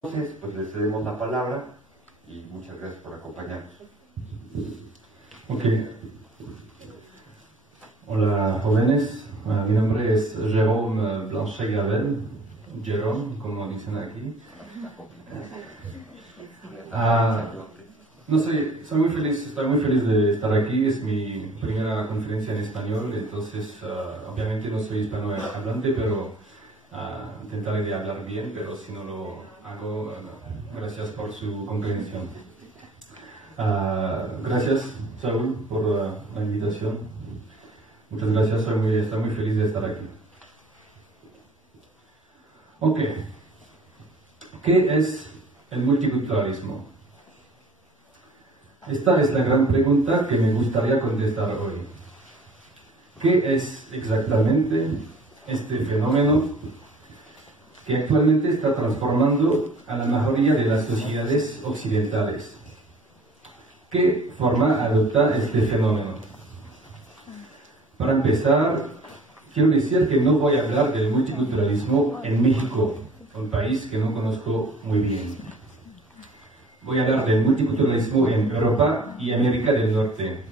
Entonces, pues les cedemos la palabra y muchas gracias por acompañarnos. Ok. Hola jóvenes, mi nombre es Jérôme Blanchet-Gravel, Jérôme, como dicen aquí. No sé, estoy muy feliz de estar aquí, es mi primera conferencia en español, entonces obviamente no soy hispanohablante, pero intentaré de hablar bien, pero si no lo hago, gracias por su comprensión. Gracias, Saúl, por la invitación. Muchas gracias, estoy muy feliz de estar aquí. Ok, ¿qué es el multiculturalismo? Esta es la gran pregunta que me gustaría contestar hoy. ¿Qué es exactamente este fenómeno que actualmente está transformando a la mayoría de las sociedades occidentales? ¿Qué forma adopta este fenómeno? Para empezar, quiero decir que no voy a hablar del multiculturalismo en México, un país que no conozco muy bien. Voy a hablar del multiculturalismo en Europa y América del Norte,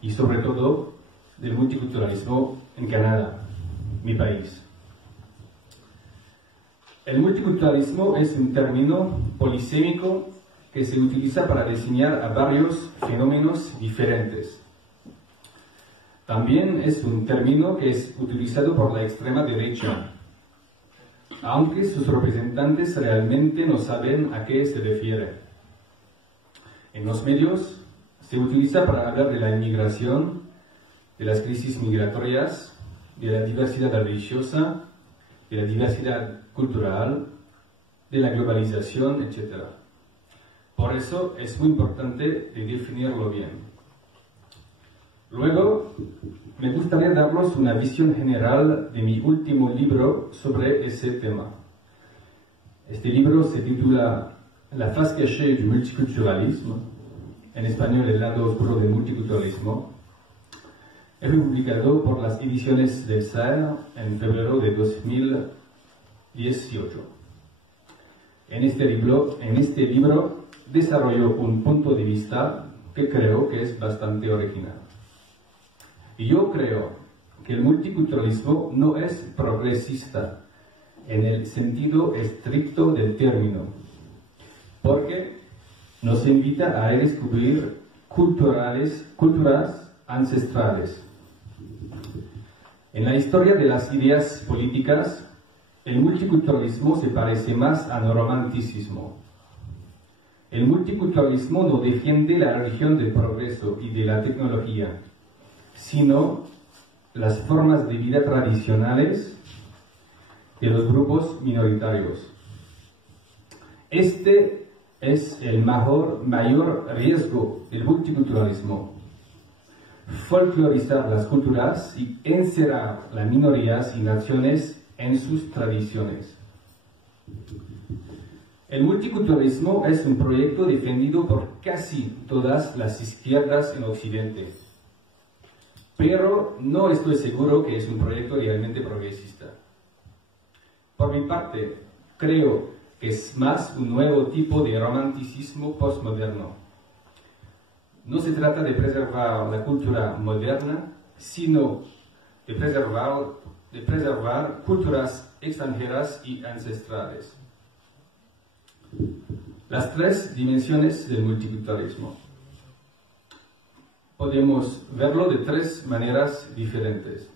y sobre todo del multiculturalismo en Canadá, mi país. El multiculturalismo es un término polisémico que se utiliza para designar a varios fenómenos diferentes. También es un término que es utilizado por la extrema derecha, aunque sus representantes realmente no saben a qué se refiere. En los medios se utiliza para hablar de la inmigración, de las crisis migratorias, de la diversidad religiosa, de la diversidad cultural, de la globalización, etc. Por eso es muy importante de definirlo bien. Luego, me gustaría darles una visión general de mi último libro sobre ese tema. Este libro se titula La face cachée du multiculturalisme, en español El lado oscuro del multiculturalismo. Es publicado por las ediciones del SAER en febrero de 2018. En este libro desarrollo un punto de vista que creo que es bastante original. Y yo creo que el multiculturalismo no es progresista en el sentido estricto del término, porque nos invita a descubrir culturas ancestrales. En la historia de las ideas políticas, el multiculturalismo se parece más al romanticismo. El multiculturalismo no defiende la religión del progreso y de la tecnología, sino las formas de vida tradicionales de los grupos minoritarios. Este es el mayor riesgo del multiculturalismo: folclorizar las culturas y encerrar las minorías y naciones en sus tradiciones. El multiculturalismo es un proyecto defendido por casi todas las izquierdas en Occidente, pero no estoy seguro que es un proyecto realmente progresista. Por mi parte, creo que es más un nuevo tipo de romanticismo postmoderno. No se trata de preservar la cultura moderna, sino de preservar culturas extranjeras y ancestrales. Las tres dimensiones del multiculturalismo. Podemos verlo de tres maneras diferentes.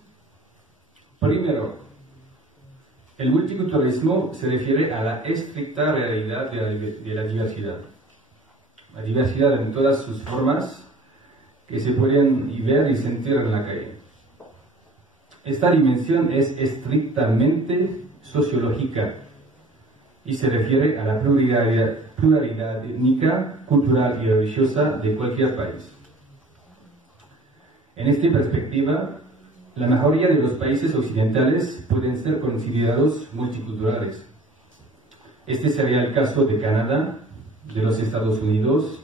Primero, el multiculturalismo se refiere a la estricta realidad de la diversidad. La diversidad en todas sus formas que se pueden ver y sentir en la calle. Esta dimensión es estrictamente sociológica y se refiere a la pluralidad étnica, cultural y religiosa de cualquier país. En esta perspectiva, la mayoría de los países occidentales pueden ser considerados multiculturales. Este sería el caso de Canadá, de los Estados Unidos,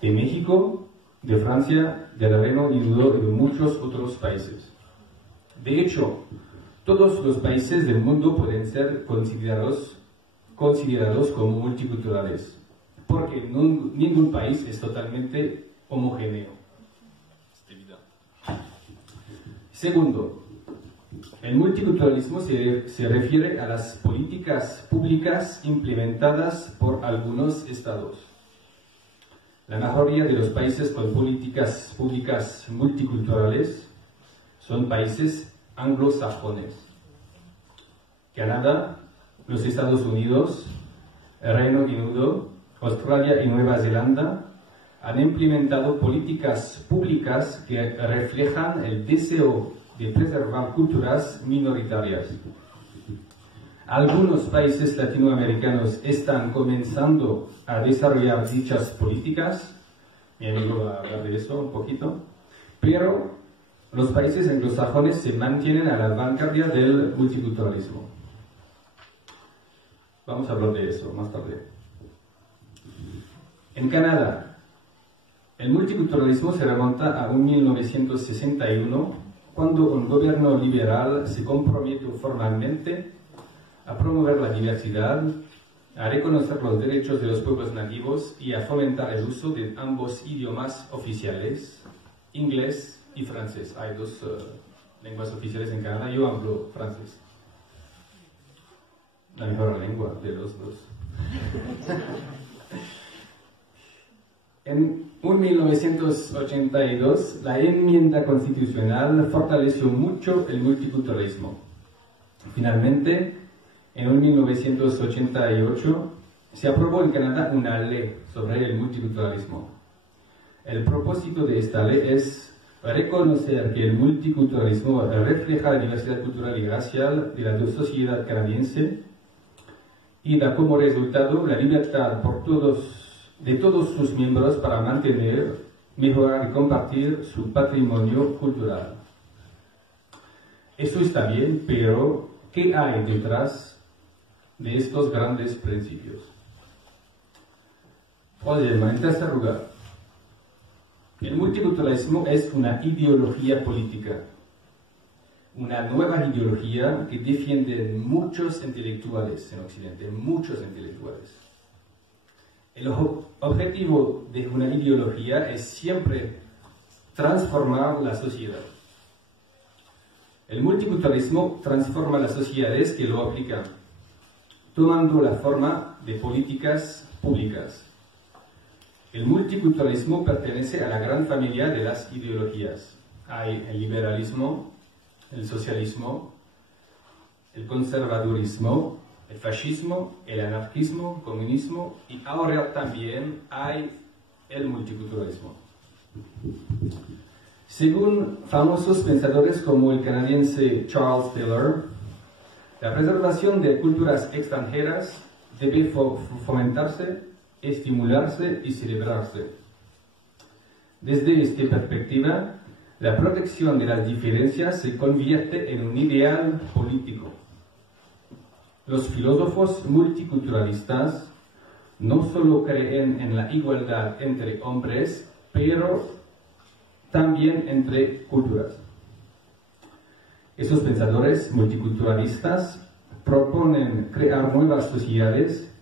de México, de Francia, del Reino Unido y de muchos otros países. De hecho, todos los países del mundo pueden ser considerados considerados como multiculturales, porque ningún país es totalmente homogéneo. Segundo, el multiculturalismo se refiere a las políticas públicas implementadas por algunos estados. La mayoría de los países con políticas públicas multiculturales son países anglosajones. Canadá, los Estados Unidos, el Reino Unido, Australia y Nueva Zelanda han implementado políticas públicas que reflejan el deseo de preservar culturas minoritarias. Algunos países latinoamericanos están comenzando a desarrollar dichas políticas, mi amigo va a hablar de eso un poquito, pero los países anglosajones se mantienen a la vanguardia del multiculturalismo. Vamos a hablar de eso más tarde. En Canadá, el multiculturalismo se remonta a 1961, cuando un gobierno liberal se comprometió formalmente a promover la diversidad, a reconocer los derechos de los pueblos nativos y a fomentar el uso de ambos idiomas oficiales, inglés y francés. Hay dos lenguas oficiales en Canadá, yo hablo francés. La mejor lengua de los dos. En 1982, la enmienda constitucional fortaleció mucho el multiculturalismo. Finalmente, en 1988, se aprobó en Canadá una ley sobre el multiculturalismo. El propósito de esta ley es reconocer que el multiculturalismo refleja la diversidad cultural y racial de la sociedad canadiense y da como resultado la libertad de todos sus miembros para mantener, mejorar y compartir su patrimonio cultural. Eso está bien, pero ¿qué hay detrás de estos grandes principios? En tercer lugar, el multiculturalismo es una ideología política, una nueva ideología que defienden muchos intelectuales en Occidente, muchos intelectuales. El objetivo de una ideología es siempre transformar la sociedad. El multiculturalismo transforma las sociedades que lo aplican, tomando la forma de políticas públicas. El multiculturalismo pertenece a la gran familia de las ideologías. Hay el liberalismo, el socialismo, el conservadurismo, el fascismo, el anarquismo, el comunismo y ahora también hay el multiculturalismo. Según famosos pensadores como el canadiense Charles Taylor, la preservación de culturas extranjeras debe fomentarse, estimularse y celebrarse. Desde esta perspectiva, la protección de las diferencias se convierte en un ideal político. Los filósofos multiculturalistas no solo creen en la igualdad entre hombres, pero también entre culturas. Esos pensadores multiculturalistas proponen crear nuevas sociedades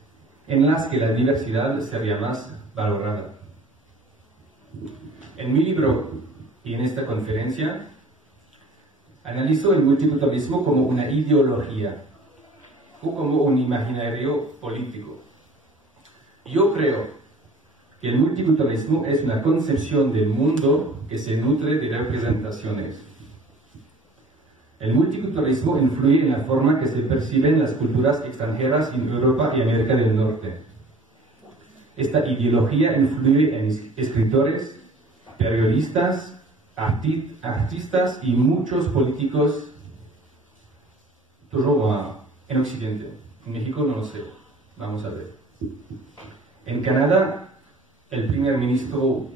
en las que la diversidad sería más valorada. En mi libro y en esta conferencia, analizo el multiculturalismo como una ideología o como un imaginario político. Yo creo que el multiculturalismo es una concepción del mundo que se nutre de representaciones. El multiculturalismo influye en la forma que se perciben las culturas extranjeras en Europa y América del Norte. Esta ideología influye en escritores, periodistas, artistas y muchos políticos en Occidente. En México no lo sé, vamos a ver. En Canadá, el primer ministro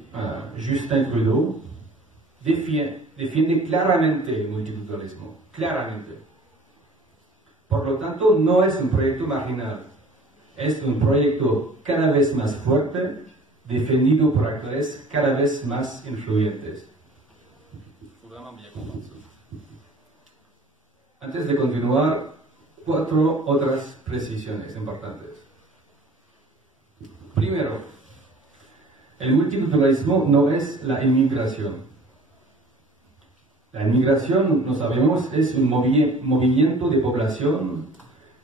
Justin Trudeau defiende claramente el multiculturalismo, claramente. Por lo tanto, no es un proyecto marginal, es un proyecto cada vez más fuerte, defendido por actores cada vez más influyentes. Antes de continuar, 4 otras precisiones importantes. Primero, el multiculturalismo no es la inmigración. La inmigración, no sabemos, es un movimiento de población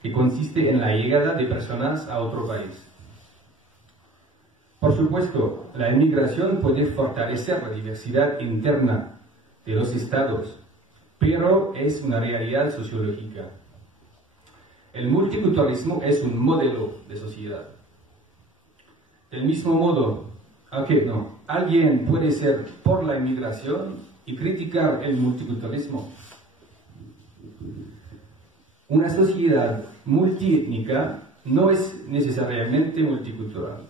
que consiste en la llegada de personas a otro país. Por supuesto, la inmigración puede fortalecer la diversidad interna de los estados, pero es una realidad sociológica. El multiculturalismo es un modelo de sociedad. Del mismo modo, alguien puede ser por la inmigración y criticar el multiculturalismo. Una sociedad multiétnica no es necesariamente multicultural.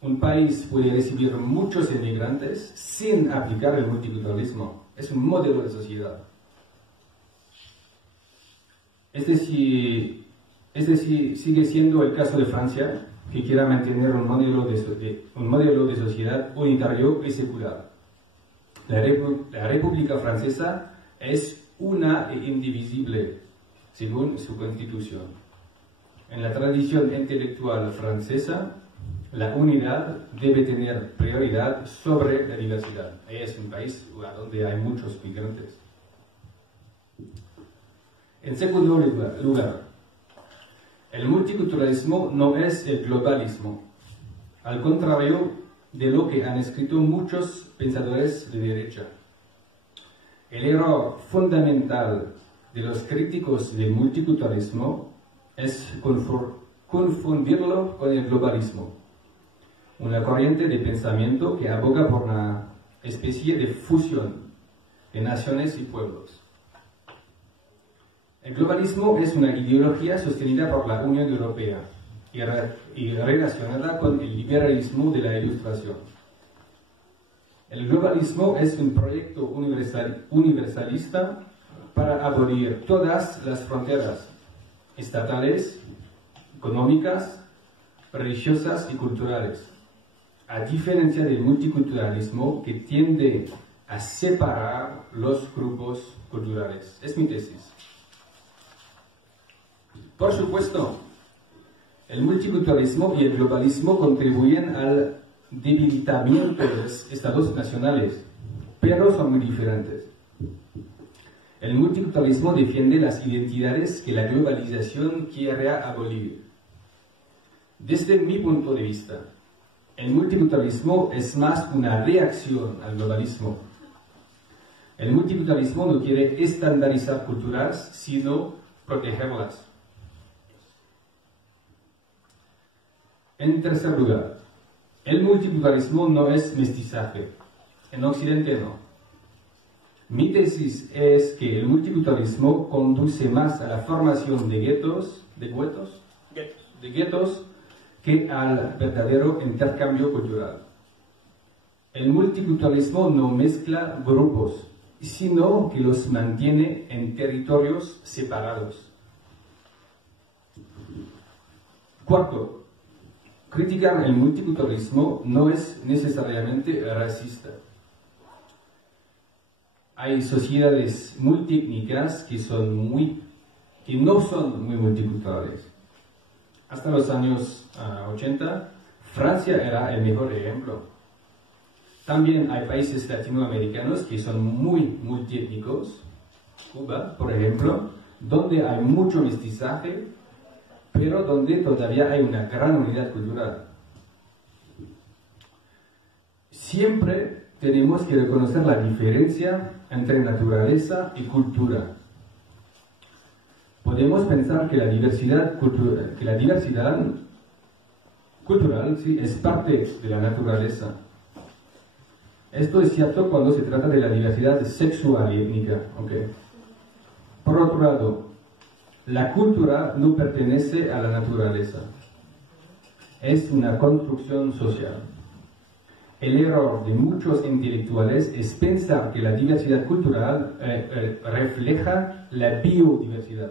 Un país puede recibir muchos inmigrantes sin aplicar el multiculturalismo. Es un modelo de sociedad. Este sigue siendo el caso de Francia, que quiera mantener un modelo de sociedad unitario y secular. La República Francesa es una e indivisible, según su constitución. En la tradición intelectual francesa, la unidad debe tener prioridad sobre la diversidad. Es un país donde hay muchos migrantes. En segundo lugar, el multiculturalismo no es el globalismo. Al contrario de lo que han escrito muchos pensadores de derecha. El error fundamental de los críticos del multiculturalismo es confundirlo con el globalismo, una corriente de pensamiento que aboga por una especie de fusión de naciones y pueblos. El globalismo es una ideología sostenida por la Unión Europea y relacionada con el liberalismo de la Ilustración. El globalismo es un proyecto universalista para abolir todas las fronteras estatales, económicas, religiosas y culturales, a diferencia del multiculturalismo que tiende a separar los grupos culturales. Es mi tesis. Por supuesto, el multiculturalismo y el globalismo contribuyen al debilitamiento de los estados nacionales, pero son muy diferentes. El multiculturalismo defiende las identidades que la globalización quiere abolir. Desde mi punto de vista, el multiculturalismo es más una reacción al globalismo. El multiculturalismo no quiere estandarizar culturas, sino protegerlas. En tercer lugar, el multiculturalismo no es mestizaje. En Occidente no. Mi tesis es que el multiculturalismo conduce más a la formación de guetos que al verdadero intercambio cultural. El multiculturalismo no mezcla grupos, sino que los mantiene en territorios separados. Cuarto, criticar el multiculturalismo no es necesariamente racista. Hay sociedades multiétnicas que no son muy multiculturales. Hasta los años 80, Francia era el mejor ejemplo. También hay países latinoamericanos que son muy multiétnicos, Cuba, por ejemplo, donde hay mucho mestizaje, pero donde todavía hay una gran unidad cultural. Siempre tenemos que reconocer la diferencia entre naturaleza y cultura. Podemos pensar que la diversidad cultural sí, es parte de la naturaleza. Esto es cierto cuando se trata de la diversidad sexual y étnica. Okay. Por otro lado, la cultura no pertenece a la naturaleza. Es una construcción social. El error de muchos intelectuales es pensar que la diversidad cultural refleja la biodiversidad.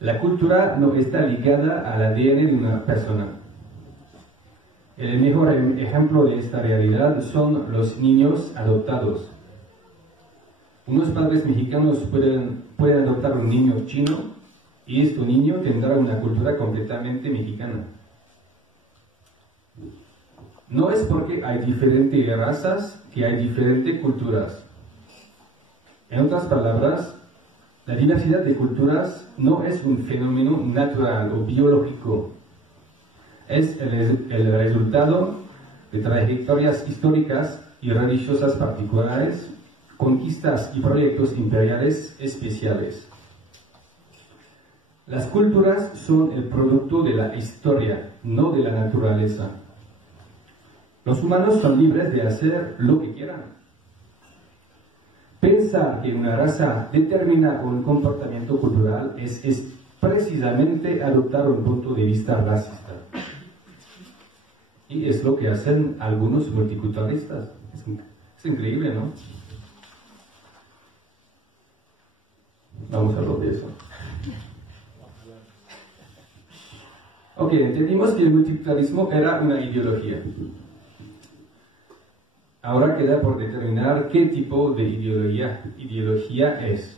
La cultura no está ligada al ADN de una persona. El mejor ejemplo de esta realidad son los niños adoptados. Unos padres mexicanos pueden adoptar un niño chino y este niño tendrá una cultura completamente mexicana. No es porque hay diferentes razas que hay diferentes culturas. En otras palabras, la diversidad de culturas no es un fenómeno natural o biológico. Es el resultado de trayectorias históricas y religiosas particulares, conquistas y proyectos imperiales especiales. Las culturas son el producto de la historia, no de la naturaleza. Los humanos son libres de hacer lo que quieran. Pensar que una raza determina un comportamiento cultural es precisamente adoptar un punto de vista racista. Y es lo que hacen algunos multiculturalistas. Es increíble, ¿no? Vamos a hablar de eso. Ok, entendimos que el multiculturalismo era una ideología. Ahora queda por determinar qué tipo de ideología es.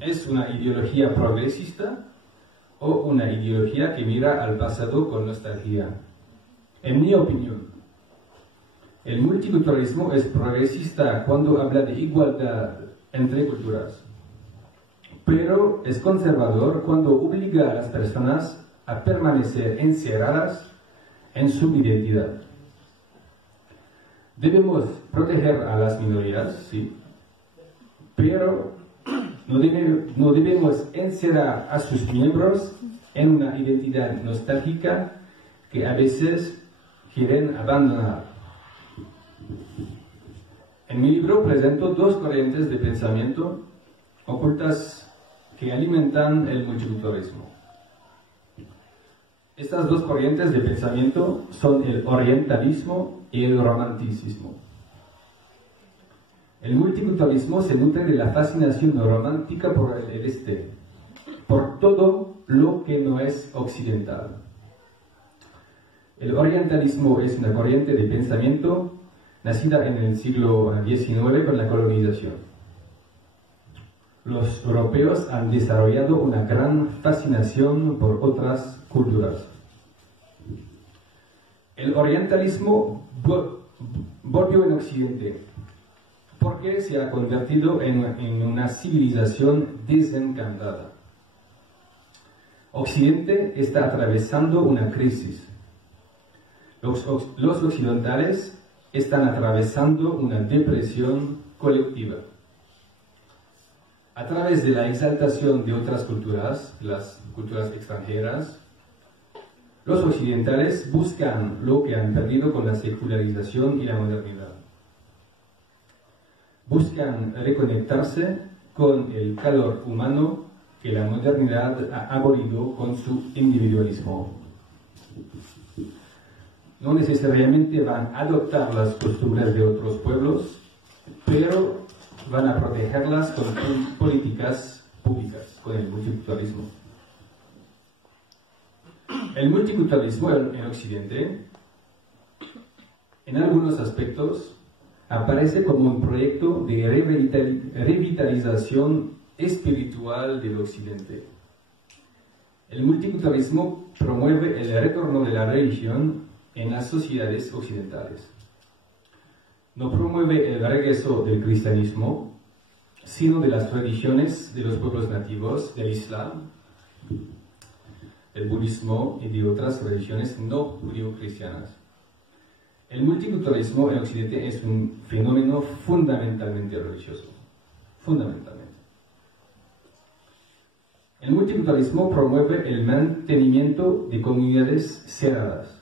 ¿Es una ideología progresista o una ideología que mira al pasado con nostalgia? En mi opinión, el multiculturalismo es progresista cuando habla de igualdad entre culturas, pero es conservador cuando obliga a las personas a permanecer encerradas en su identidad. Debemos proteger a las minorías, sí, pero no debemos encerrar a sus miembros en una identidad nostálgica que a veces quieren abandonar. En mi libro presento dos corrientes de pensamiento ocultas que alimentan el multiculturalismo. Estas dos corrientes de pensamiento son el orientalismo y el romanticismo. El multiculturalismo se nutre de la fascinación romántica por el este, por todo lo que no es occidental. El orientalismo es una corriente de pensamiento nacida en el siglo XIX con la colonización. Los europeos han desarrollado una gran fascinación por otras culturas. El orientalismo volvió en Occidente porque se ha convertido en una civilización desencantada. Occidente está atravesando una crisis. Los occidentales están atravesando una depresión colectiva. A través de la exaltación de otras culturas, las culturas extranjeras, los occidentales buscan lo que han perdido con la secularización y la modernidad. Buscan reconectarse con el calor humano que la modernidad ha abolido con su individualismo. No necesariamente van a adoptar las costumbres de otros pueblos, pero van a protegerlas con políticas públicas, con el multiculturalismo. El multiculturalismo en Occidente, en algunos aspectos, aparece como un proyecto de revitalización espiritual del Occidente. El multiculturalismo promueve el retorno de la religión en las sociedades occidentales. No promueve el regreso del cristianismo, sino de las religiones de los pueblos nativos, del Islam, del budismo y de otras religiones no judío-cristianas. El multiculturalismo en Occidente es un fenómeno fundamentalmente religioso. Fundamentalmente. El multiculturalismo promueve el mantenimiento de comunidades cerradas.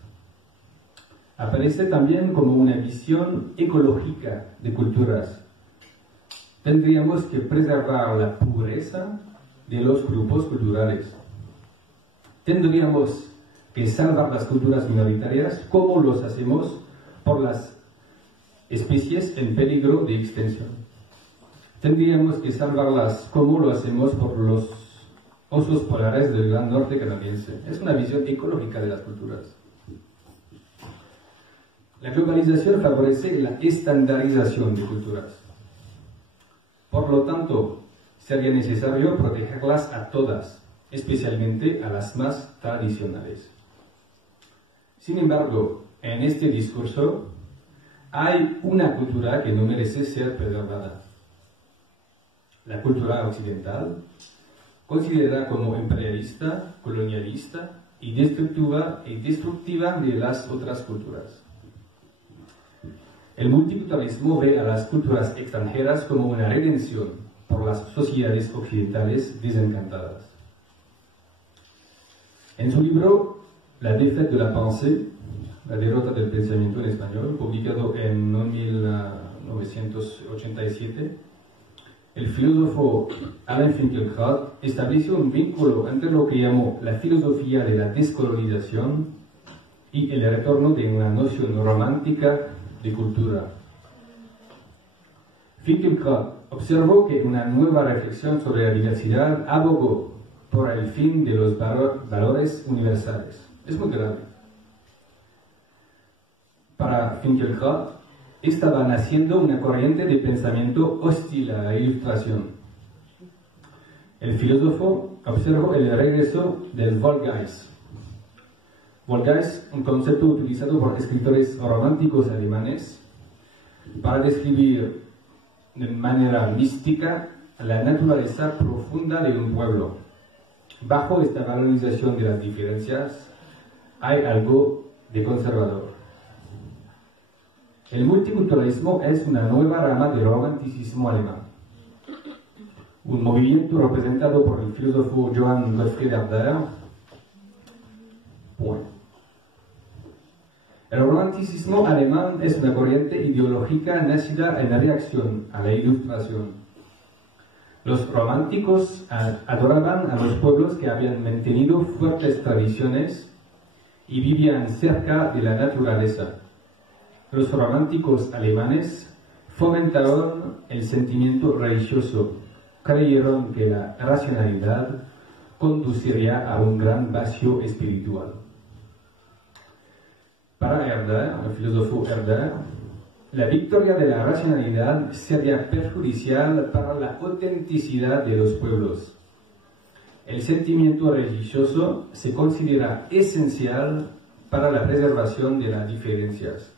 Aparece también como una visión ecológica de culturas. Tendríamos que preservar la pureza de los grupos culturales. Tendríamos que salvar las culturas minoritarias como los hacemos por las especies en peligro de extinción. Tendríamos que salvarlas como lo hacemos por los osos polares del Gran Norte canadiense. Es una visión ecológica de las culturas. La globalización favorece la estandarización de culturas. Por lo tanto, sería necesario protegerlas a todas, especialmente a las más tradicionales. Sin embargo, en este discurso hay una cultura que no merece ser preservada. La cultura occidental, considerada como imperialista, colonialista y destructiva de las otras culturas. El multiculturalismo ve a las culturas extranjeras como una redención por las sociedades occidentales desencantadas. En su libro La défaite de la pensée, la derrota del pensamiento en español, publicado en 1987, el filósofo Alain Finkielkraut estableció un vínculo entre lo que llamó la filosofía de la descolonización y el retorno de una noción romántica de cultura. Finkielkraut observó que una nueva reflexión sobre la diversidad abogó por el fin de los valores universales. Es muy grave. Para Finkielkraut, estaba naciendo una corriente de pensamiento hostil a la ilustración. El filósofo observó el regreso del Volksgeist. Volksgeist, un concepto utilizado por escritores románticos alemanes para describir de manera mística la naturaleza profunda de un pueblo. Bajo esta valorización de las diferencias hay algo de conservador. El multiculturalismo es una nueva rama del romanticismo alemán, un movimiento representado por el filósofo Johann Gottfried Herder. Bueno. El romanticismo alemán es una corriente ideológica nacida en reacción a la ilustración. Los románticos adoraban a los pueblos que habían mantenido fuertes tradiciones y vivían cerca de la naturaleza. Los románticos alemanes fomentaron el sentimiento religioso, creyeron que la racionalidad conduciría a un gran vacío espiritual. Para Herder, el filósofo Herder, la victoria de la racionalidad sería perjudicial para la autenticidad de los pueblos. El sentimiento religioso se considera esencial para la preservación de las diferencias.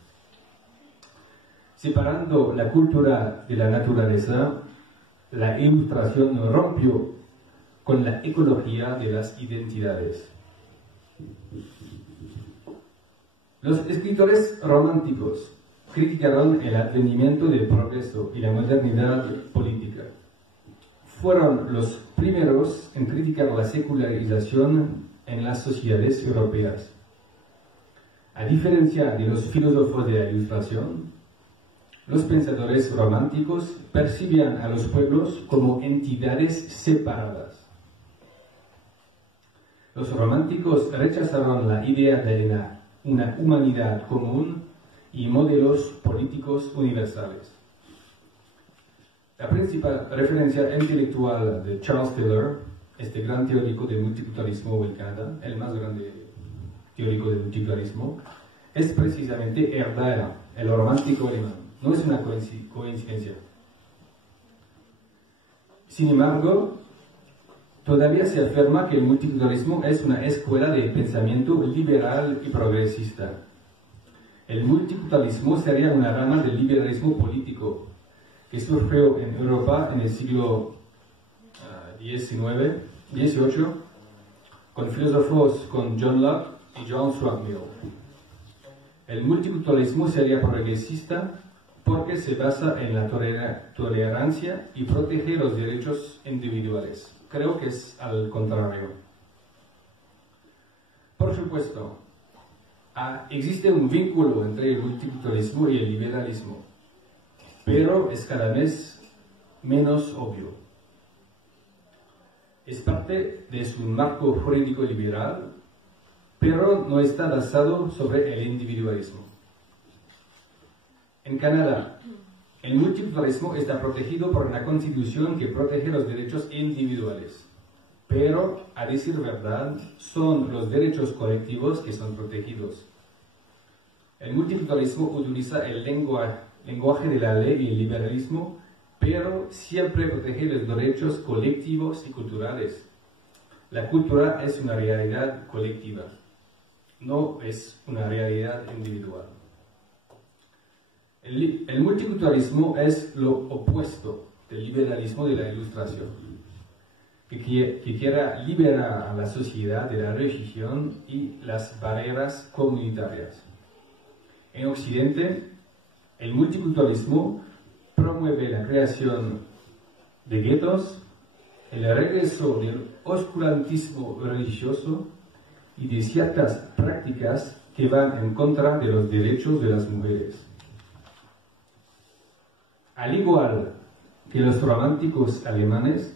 Separando la cultura de la naturaleza, la ilustración rompió con la ecología de las identidades. Los escritores románticos criticaron el advenimiento del progreso y la modernidad política. Fueron los primeros en criticar la secularización en las sociedades europeas. A diferencia de los filósofos de la Ilustración, los pensadores románticos percibían a los pueblos como entidades separadas. Los románticos rechazaron la idea de una humanidad común y modelos políticos universales. La principal referencia intelectual de Charles Taylor, este gran teórico del multiculturalismo en Canadá, el más grande teórico del multiculturalismo, es precisamente Herder, el romántico alemán. No es una coincidencia. Sin embargo, todavía se afirma que el multiculturalismo es una escuela de pensamiento liberal y progresista. El multiculturalismo sería una rama del liberalismo político que surgió en Europa en el siglo XVIII con filósofos como John Locke y John Stuart Mill. El multiculturalismo sería progresista porque se basa en la tolerancia y protege los derechos individuales. Creo que es al contrario. Por supuesto, existe un vínculo entre el multiculturalismo y el liberalismo, pero es cada vez menos obvio. Es parte de su marco jurídico liberal, pero no está basado sobre el individualismo. En Canadá, el multiculturalismo está protegido por una constitución que protege los derechos individuales. Pero, a decir verdad, son los derechos colectivos que son protegidos. El multiculturalismo utiliza el lenguaje de la ley y el liberalismo pero siempre protege los derechos colectivos y culturales. La cultura es una realidad colectiva, no es una realidad individual. El multiculturalismo es lo opuesto del liberalismo de la Ilustración, que quiera liberar a la sociedad de la religión y las barreras comunitarias. En Occidente, el multiculturalismo promueve la creación de guetos, el regreso del oscurantismo religioso y de ciertas prácticas que van en contra de los derechos de las mujeres. Al igual que los románticos alemanes,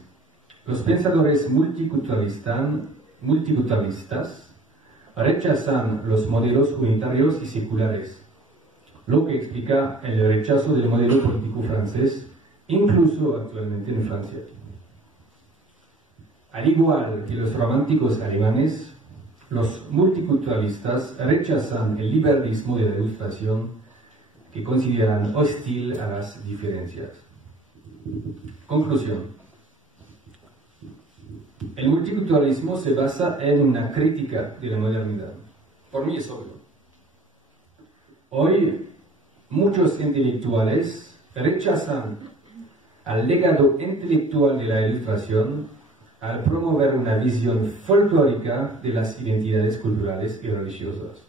los pensadores multiculturalistas rechazan los modelos unitarios y seculares, lo que explica el rechazo del modelo político francés, incluso actualmente en Francia. Al igual que los románticos alemanes, los multiculturalistas rechazan el liberalismo de la Ilustración, que consideran hostil a las diferencias. Conclusión. El multiculturalismo se basa en una crítica de la modernidad. Por mí es obvio. Hoy, muchos intelectuales rechazan al legado intelectual de la Ilustración al promover una visión folclórica de las identidades culturales y religiosas.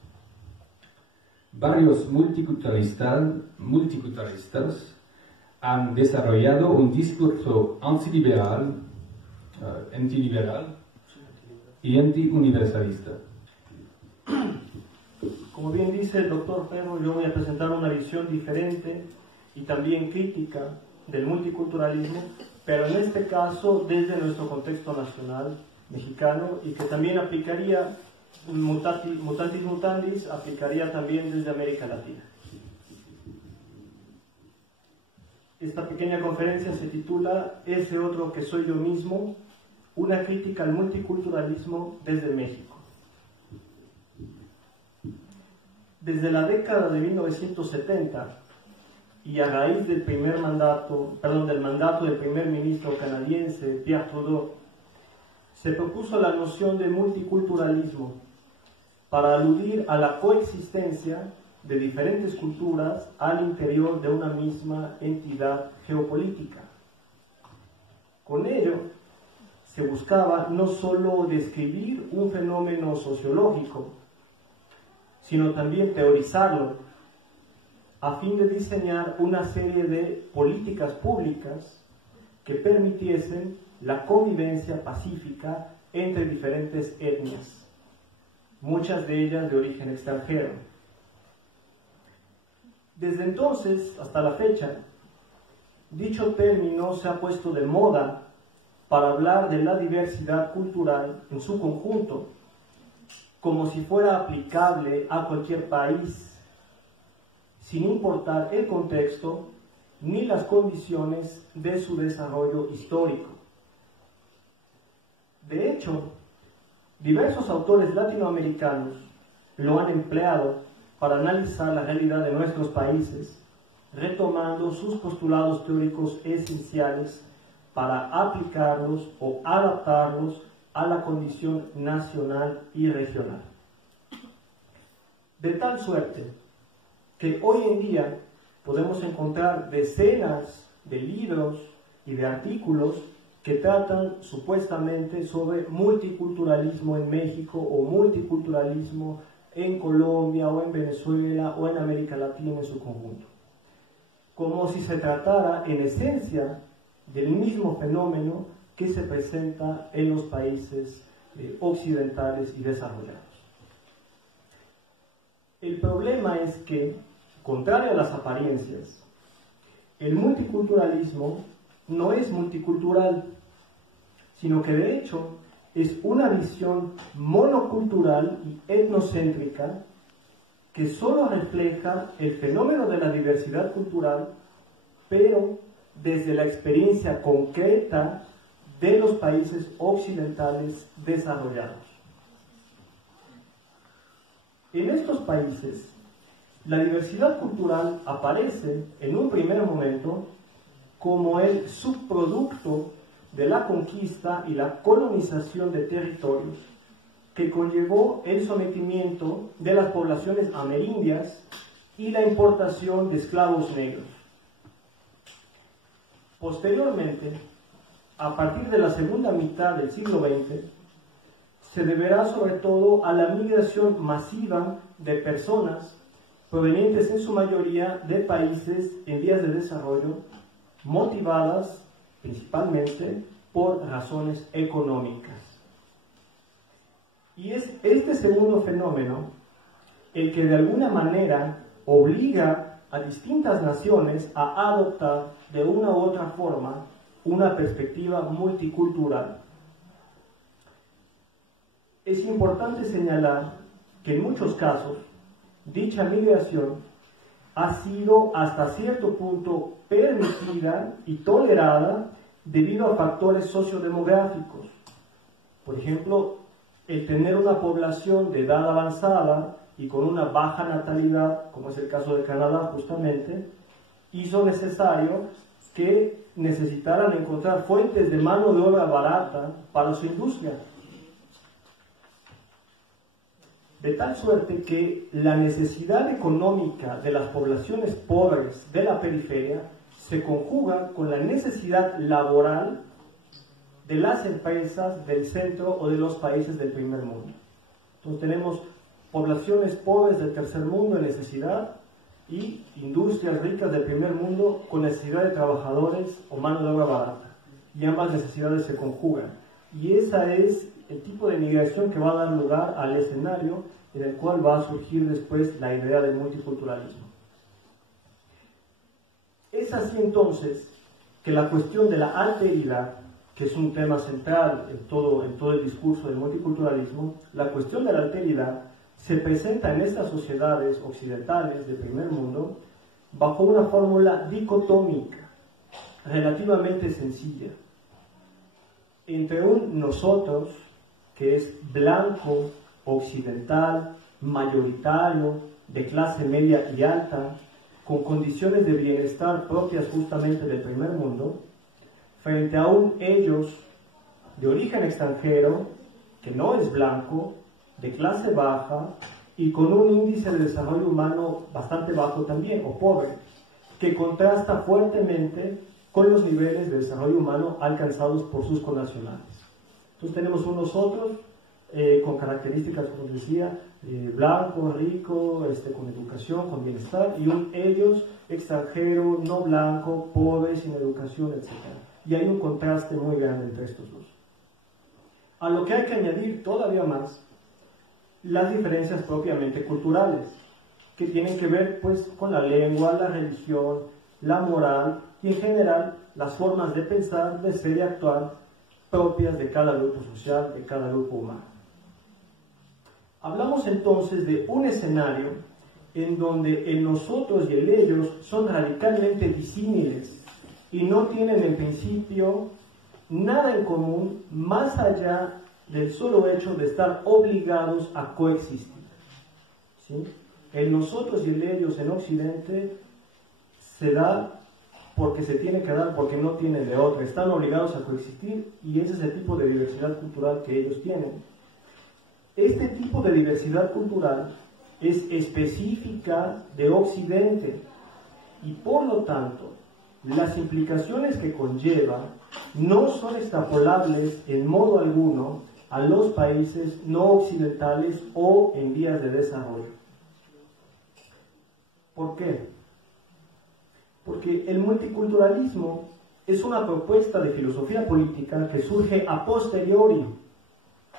Varios multiculturalistas han desarrollado un discurso antiliberal y antiuniversalista. Como bien dice el doctor Ferro, yo voy a presentar una visión diferente y también crítica del multiculturalismo, pero en este caso desde nuestro contexto nacional mexicano, y que también aplicaría mutatis mutandis, aplicaría también desde América Latina. Esta pequeña conferencia se titula Ese otro que soy yo mismo, una crítica al multiculturalismo desde México. Desde la década de 1970 y a raíz del mandato del primer ministro canadiense Pierre Trudeau, se propuso la noción de multiculturalismo para aludir a la coexistencia de diferentes culturas al interior de una misma entidad geopolítica. Con ello, se buscaba no solo describir un fenómeno sociológico, sino también teorizarlo, a fin de diseñar una serie de políticas públicas que permitiesen la convivencia pacífica entre diferentes etnias, muchas de ellas de origen extranjero. Desde entonces hasta la fecha, dicho término se ha puesto de moda para hablar de la diversidad cultural en su conjunto, como si fuera aplicable a cualquier país, sin importar el contexto ni las condiciones de su desarrollo histórico. De hecho, diversos autores latinoamericanos lo han empleado para analizar la realidad de nuestros países, retomando sus postulados teóricos esenciales para aplicarlos o adaptarlos a la condición nacional y regional. De tal suerte que hoy en día podemos encontrar decenas de libros y de artículos que tratan supuestamente sobre multiculturalismo en México o multiculturalismo en Colombia o en Venezuela o en América Latina en su conjunto, como si se tratara en esencia del mismo fenómeno que se presenta en los países occidentales y desarrollados. El problema es que, contrario a las apariencias, el multiculturalismo no es multicultural, sino que de hecho es una visión monocultural y etnocéntrica que solo refleja el fenómeno de la diversidad cultural, pero desde la experiencia concreta de los países occidentales desarrollados. En estos países, la diversidad cultural aparece en un primer momento como el subproducto de la conquista y la colonización de territorios que conllevó el sometimiento de las poblaciones amerindias y la importación de esclavos negros. Posteriormente, a partir de la segunda mitad del siglo XX, se deberá sobre todo a la migración masiva de personas provenientes en su mayoría de países en vías de desarrollo, motivadas principalmente por razones económicas. Y es este segundo fenómeno el que de alguna manera obliga a distintas naciones a adoptar de una u otra forma una perspectiva multicultural. Es importante señalar que en muchos casos dicha migración ha sido hasta cierto punto permitida y tolerada debido a factores sociodemográficos. Por ejemplo, el tener una población de edad avanzada y con una baja natalidad, como es el caso de Canadá justamente, hizo necesario que necesitaran encontrar fuentes de mano de obra barata para su industria. De tal suerte que la necesidad económica de las poblaciones pobres de la periferia se conjuga con la necesidad laboral de las empresas del centro o de los países del primer mundo. Entonces tenemos poblaciones pobres del tercer mundo en necesidad y industrias ricas del primer mundo con necesidad de trabajadores o mano de obra barata. Y ambas necesidades se conjugan. Y esa es el tipo de migración que va a dar lugar al escenario en el cual va a surgir después la idea del multiculturalismo. Es así entonces que la cuestión de la alteridad, que es un tema central en todo el discurso del multiculturalismo, la cuestión de la alteridad se presenta en estas sociedades occidentales del primer mundo bajo una fórmula dicotómica, relativamente sencilla, entre un nosotros, que es blanco, occidental, mayoritario, de clase media y alta, con condiciones de bienestar propias justamente del primer mundo, frente a un ellos de origen extranjero, que no es blanco, de clase baja y con un índice de desarrollo humano bastante bajo también, o pobre, que contrasta fuertemente con los niveles de desarrollo humano alcanzados por sus connacionales. Entonces tenemos un nosotros con características, como decía, blanco, rico, con educación, con bienestar, y un ellos extranjero, no blanco, pobre, sin educación, etc. Y hay un contraste muy grande entre estos dos. A lo que hay que añadir todavía más las diferencias propiamente culturales, que tienen que ver pues con la lengua, la religión, la moral y en general las formas de pensar, de ser y actuar propias de cada grupo social, de cada grupo humano. Hablamos entonces de un escenario en donde el nosotros y el ellos son radicalmente disímiles y no tienen en principio nada en común más allá del solo hecho de estar obligados a coexistir. ¿Sí? El nosotros y el ellos en Occidente se da porque se tiene que dar, porque no tienen de otra. Están obligados a coexistir y ese es el tipo de diversidad cultural que ellos tienen. Este tipo de diversidad cultural es específica de Occidente y por lo tanto las implicaciones que conlleva no son extrapolables en modo alguno a los países no occidentales o en vías de desarrollo. ¿Por qué? Porque el multiculturalismo es una propuesta de filosofía política que surge a posteriori,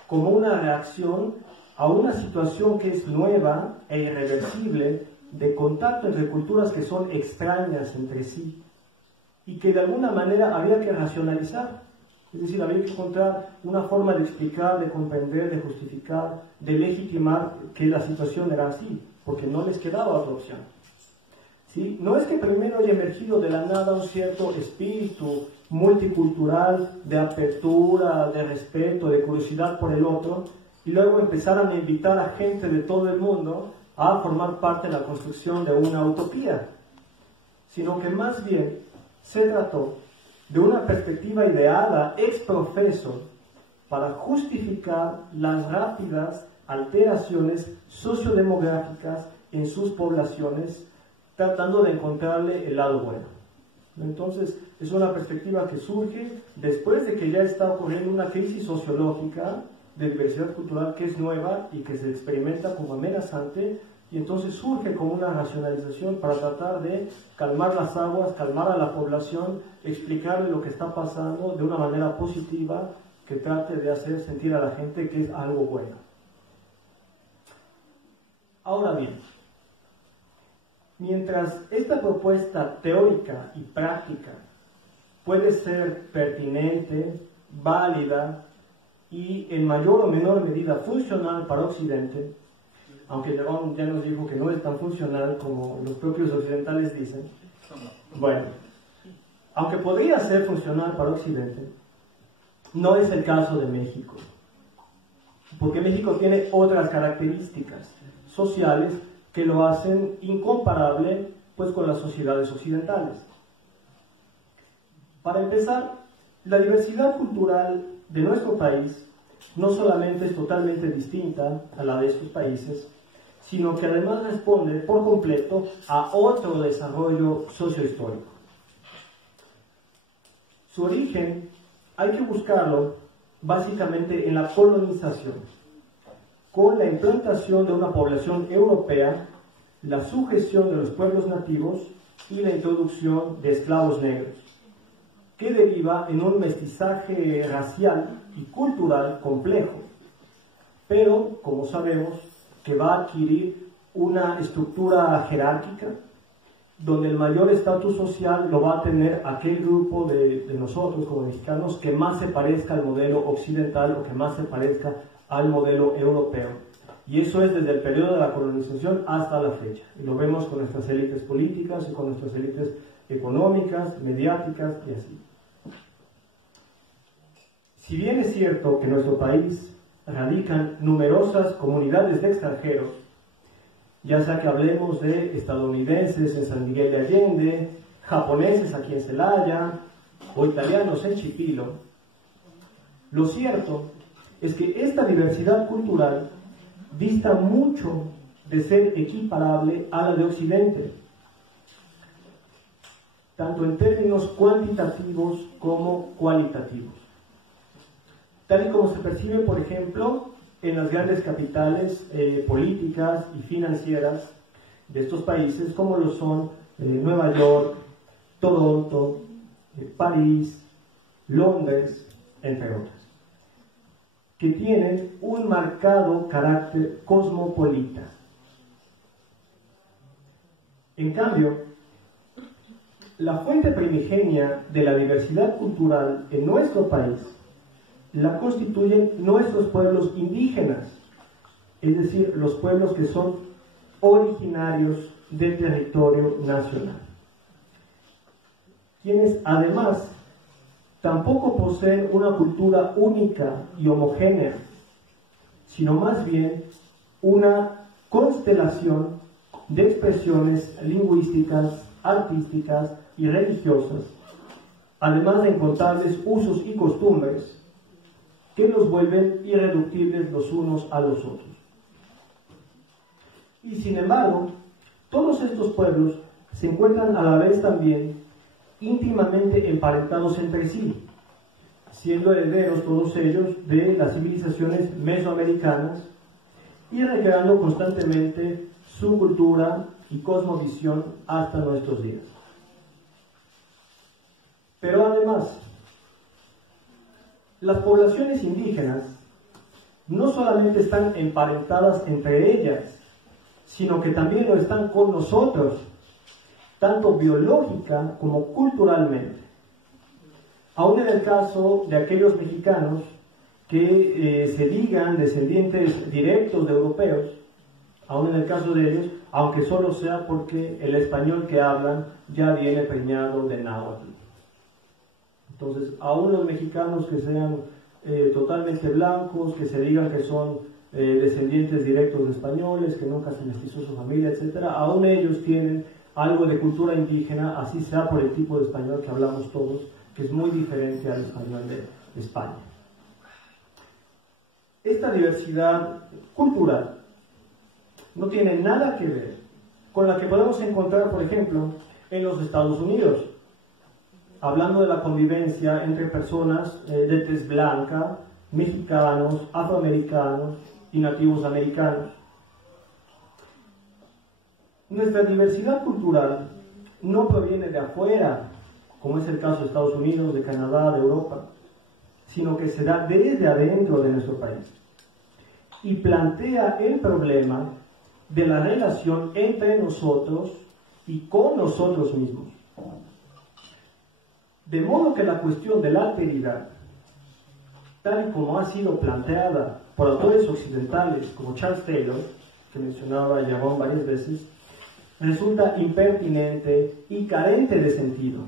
como una reacción a una situación que es nueva e irreversible de contacto entre culturas que son extrañas entre sí y que de alguna manera había que racionalizar. Es decir, había que encontrar una forma de explicar, de comprender, de justificar, de legitimar que la situación era así, porque no les quedaba otra opción. ¿Sí? No es que primero haya emergido de la nada un cierto espíritu multicultural de apertura, de respeto, de curiosidad por el otro, y luego empezaran a invitar a gente de todo el mundo a formar parte de la construcción de una utopía, sino que más bien se trató de una perspectiva ideada ex profeso para justificar las rápidas alteraciones sociodemográficas en sus poblaciones, tratando de encontrarle el lado bueno. Entonces, es una perspectiva que surge después de que ya está ocurriendo una crisis sociológica de diversidad cultural que es nueva y que se experimenta como amenazante, y entonces surge como una racionalización para tratar de calmar las aguas, calmar a la población, explicarle lo que está pasando de una manera positiva que trate de hacer sentir a la gente que es algo bueno. Ahora bien, mientras esta propuesta teórica y práctica puede ser pertinente, válida y en mayor o menor medida funcional para Occidente, aunque Jerón ya nos dijo que no es tan funcional como los propios occidentales dicen, bueno, aunque podría ser funcional para Occidente, no es el caso de México, porque México tiene otras características sociales que lo hacen incomparable pues con las sociedades occidentales. Para empezar, la diversidad cultural de nuestro país no solamente es totalmente distinta a la de estos países, sino que además responde por completo a otro desarrollo sociohistórico. Su origen hay que buscarlo básicamente en la colonización, con la implantación de una población europea, la sujeción de los pueblos nativos y la introducción de esclavos negros, que deriva en un mestizaje racial y cultural complejo, pero, como sabemos, que va a adquirir una estructura jerárquica, donde el mayor estatus social lo va a tener aquel grupo de nosotros como mexicanos que más se parezca al modelo occidental o que más se parezca al modelo europeo. Y eso es desde el periodo de la colonización hasta la fecha. Y lo vemos con nuestras élites políticas y con nuestras élites económicas, mediáticas y así. Si bien es cierto que en nuestro país radican numerosas comunidades de extranjeros, ya sea que hablemos de estadounidenses en San Miguel de Allende, japoneses aquí en Celaya o italianos en Chipilo, lo cierto es que esta diversidad cultural dista mucho de ser equiparable a la de Occidente, tanto en términos cuantitativos como cualitativos. Tal y como se percibe, por ejemplo, en las grandes capitales políticas y financieras de estos países, como lo son Nueva York, Toronto, París, Londres, entre otras, que tienen un marcado carácter cosmopolita. En cambio, la fuente primigenia de la diversidad cultural en nuestro país la constituyen nuestros pueblos indígenas, es decir, los pueblos que son originarios del territorio nacional, quienes además tampoco poseen una cultura única y homogénea, sino más bien una constelación de expresiones lingüísticas, artísticas y religiosas, además de incontables usos y costumbres que los vuelven irreductibles los unos a los otros. Y sin embargo, todos estos pueblos se encuentran a la vez también íntimamente emparentados entre sí, siendo herederos todos ellos de las civilizaciones mesoamericanas y recreando constantemente su cultura y cosmovisión hasta nuestros días. Pero además, las poblaciones indígenas no solamente están emparentadas entre ellas, sino que también lo están con nosotros, tanto biológica como culturalmente. Aún en el caso de aquellos mexicanos que se digan descendientes directos de europeos, aún en el caso de ellos, aunque solo sea porque el español que hablan ya viene preñado de náhuatl. Entonces, aún los mexicanos que sean totalmente blancos, que se digan que son descendientes directos de españoles, que nunca se mestizó su familia, etc., aún ellos tienen algo de cultura indígena, así sea por el tipo de español que hablamos todos, que es muy diferente al español de España. Esta diversidad cultural no tiene nada que ver con la que podemos encontrar, por ejemplo, en los Estados Unidos, hablando de la convivencia entre personas de tez blanca, mexicanos, afroamericanos y nativos americanos. Nuestra diversidad cultural no proviene de afuera, como es el caso de Estados Unidos, de Canadá, de Europa, sino que se da desde adentro de nuestro país y plantea el problema de la relación entre nosotros y con nosotros mismos. De modo que la cuestión de la alteridad, tal y como ha sido planteada por autores occidentales como Charles Taylor, que mencionaba Yaron varias veces, resulta impertinente y carente de sentido.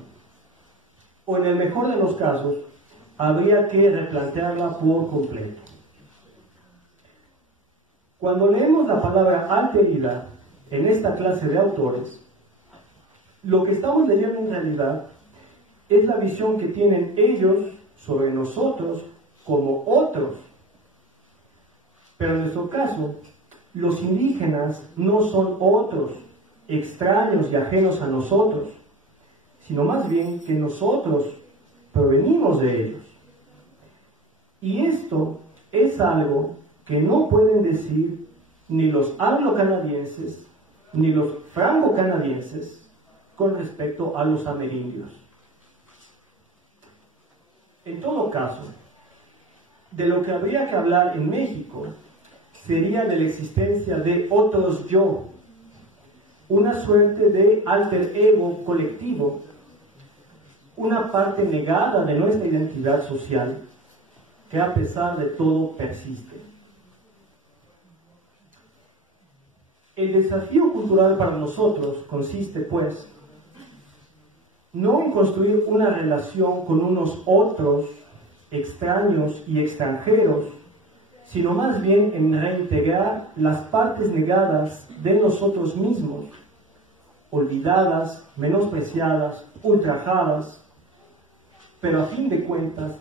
O en el mejor de los casos, habría que replantearla por completo. Cuando leemos la palabra alteridad en esta clase de autores, lo que estamos leyendo en realidad es la visión que tienen ellos sobre nosotros como otros. Pero en nuestro caso, los indígenas no son otros, extraños y ajenos a nosotros, sino más bien que nosotros provenimos de ellos. Y esto es algo que no pueden decir ni los anglo-canadienses ni los franco-canadienses con respecto a los amerindios. En todo caso, de lo que habría que hablar en México sería de la existencia de otros yo, una suerte de alter ego colectivo, una parte negada de nuestra identidad social que a pesar de todo persiste. El desafío cultural para nosotros consiste, pues, no en construir una relación con unos otros extraños y extranjeros, sino más bien en reintegrar las partes negadas de nosotros mismos, olvidadas, menospreciadas, ultrajadas, pero a fin de cuentas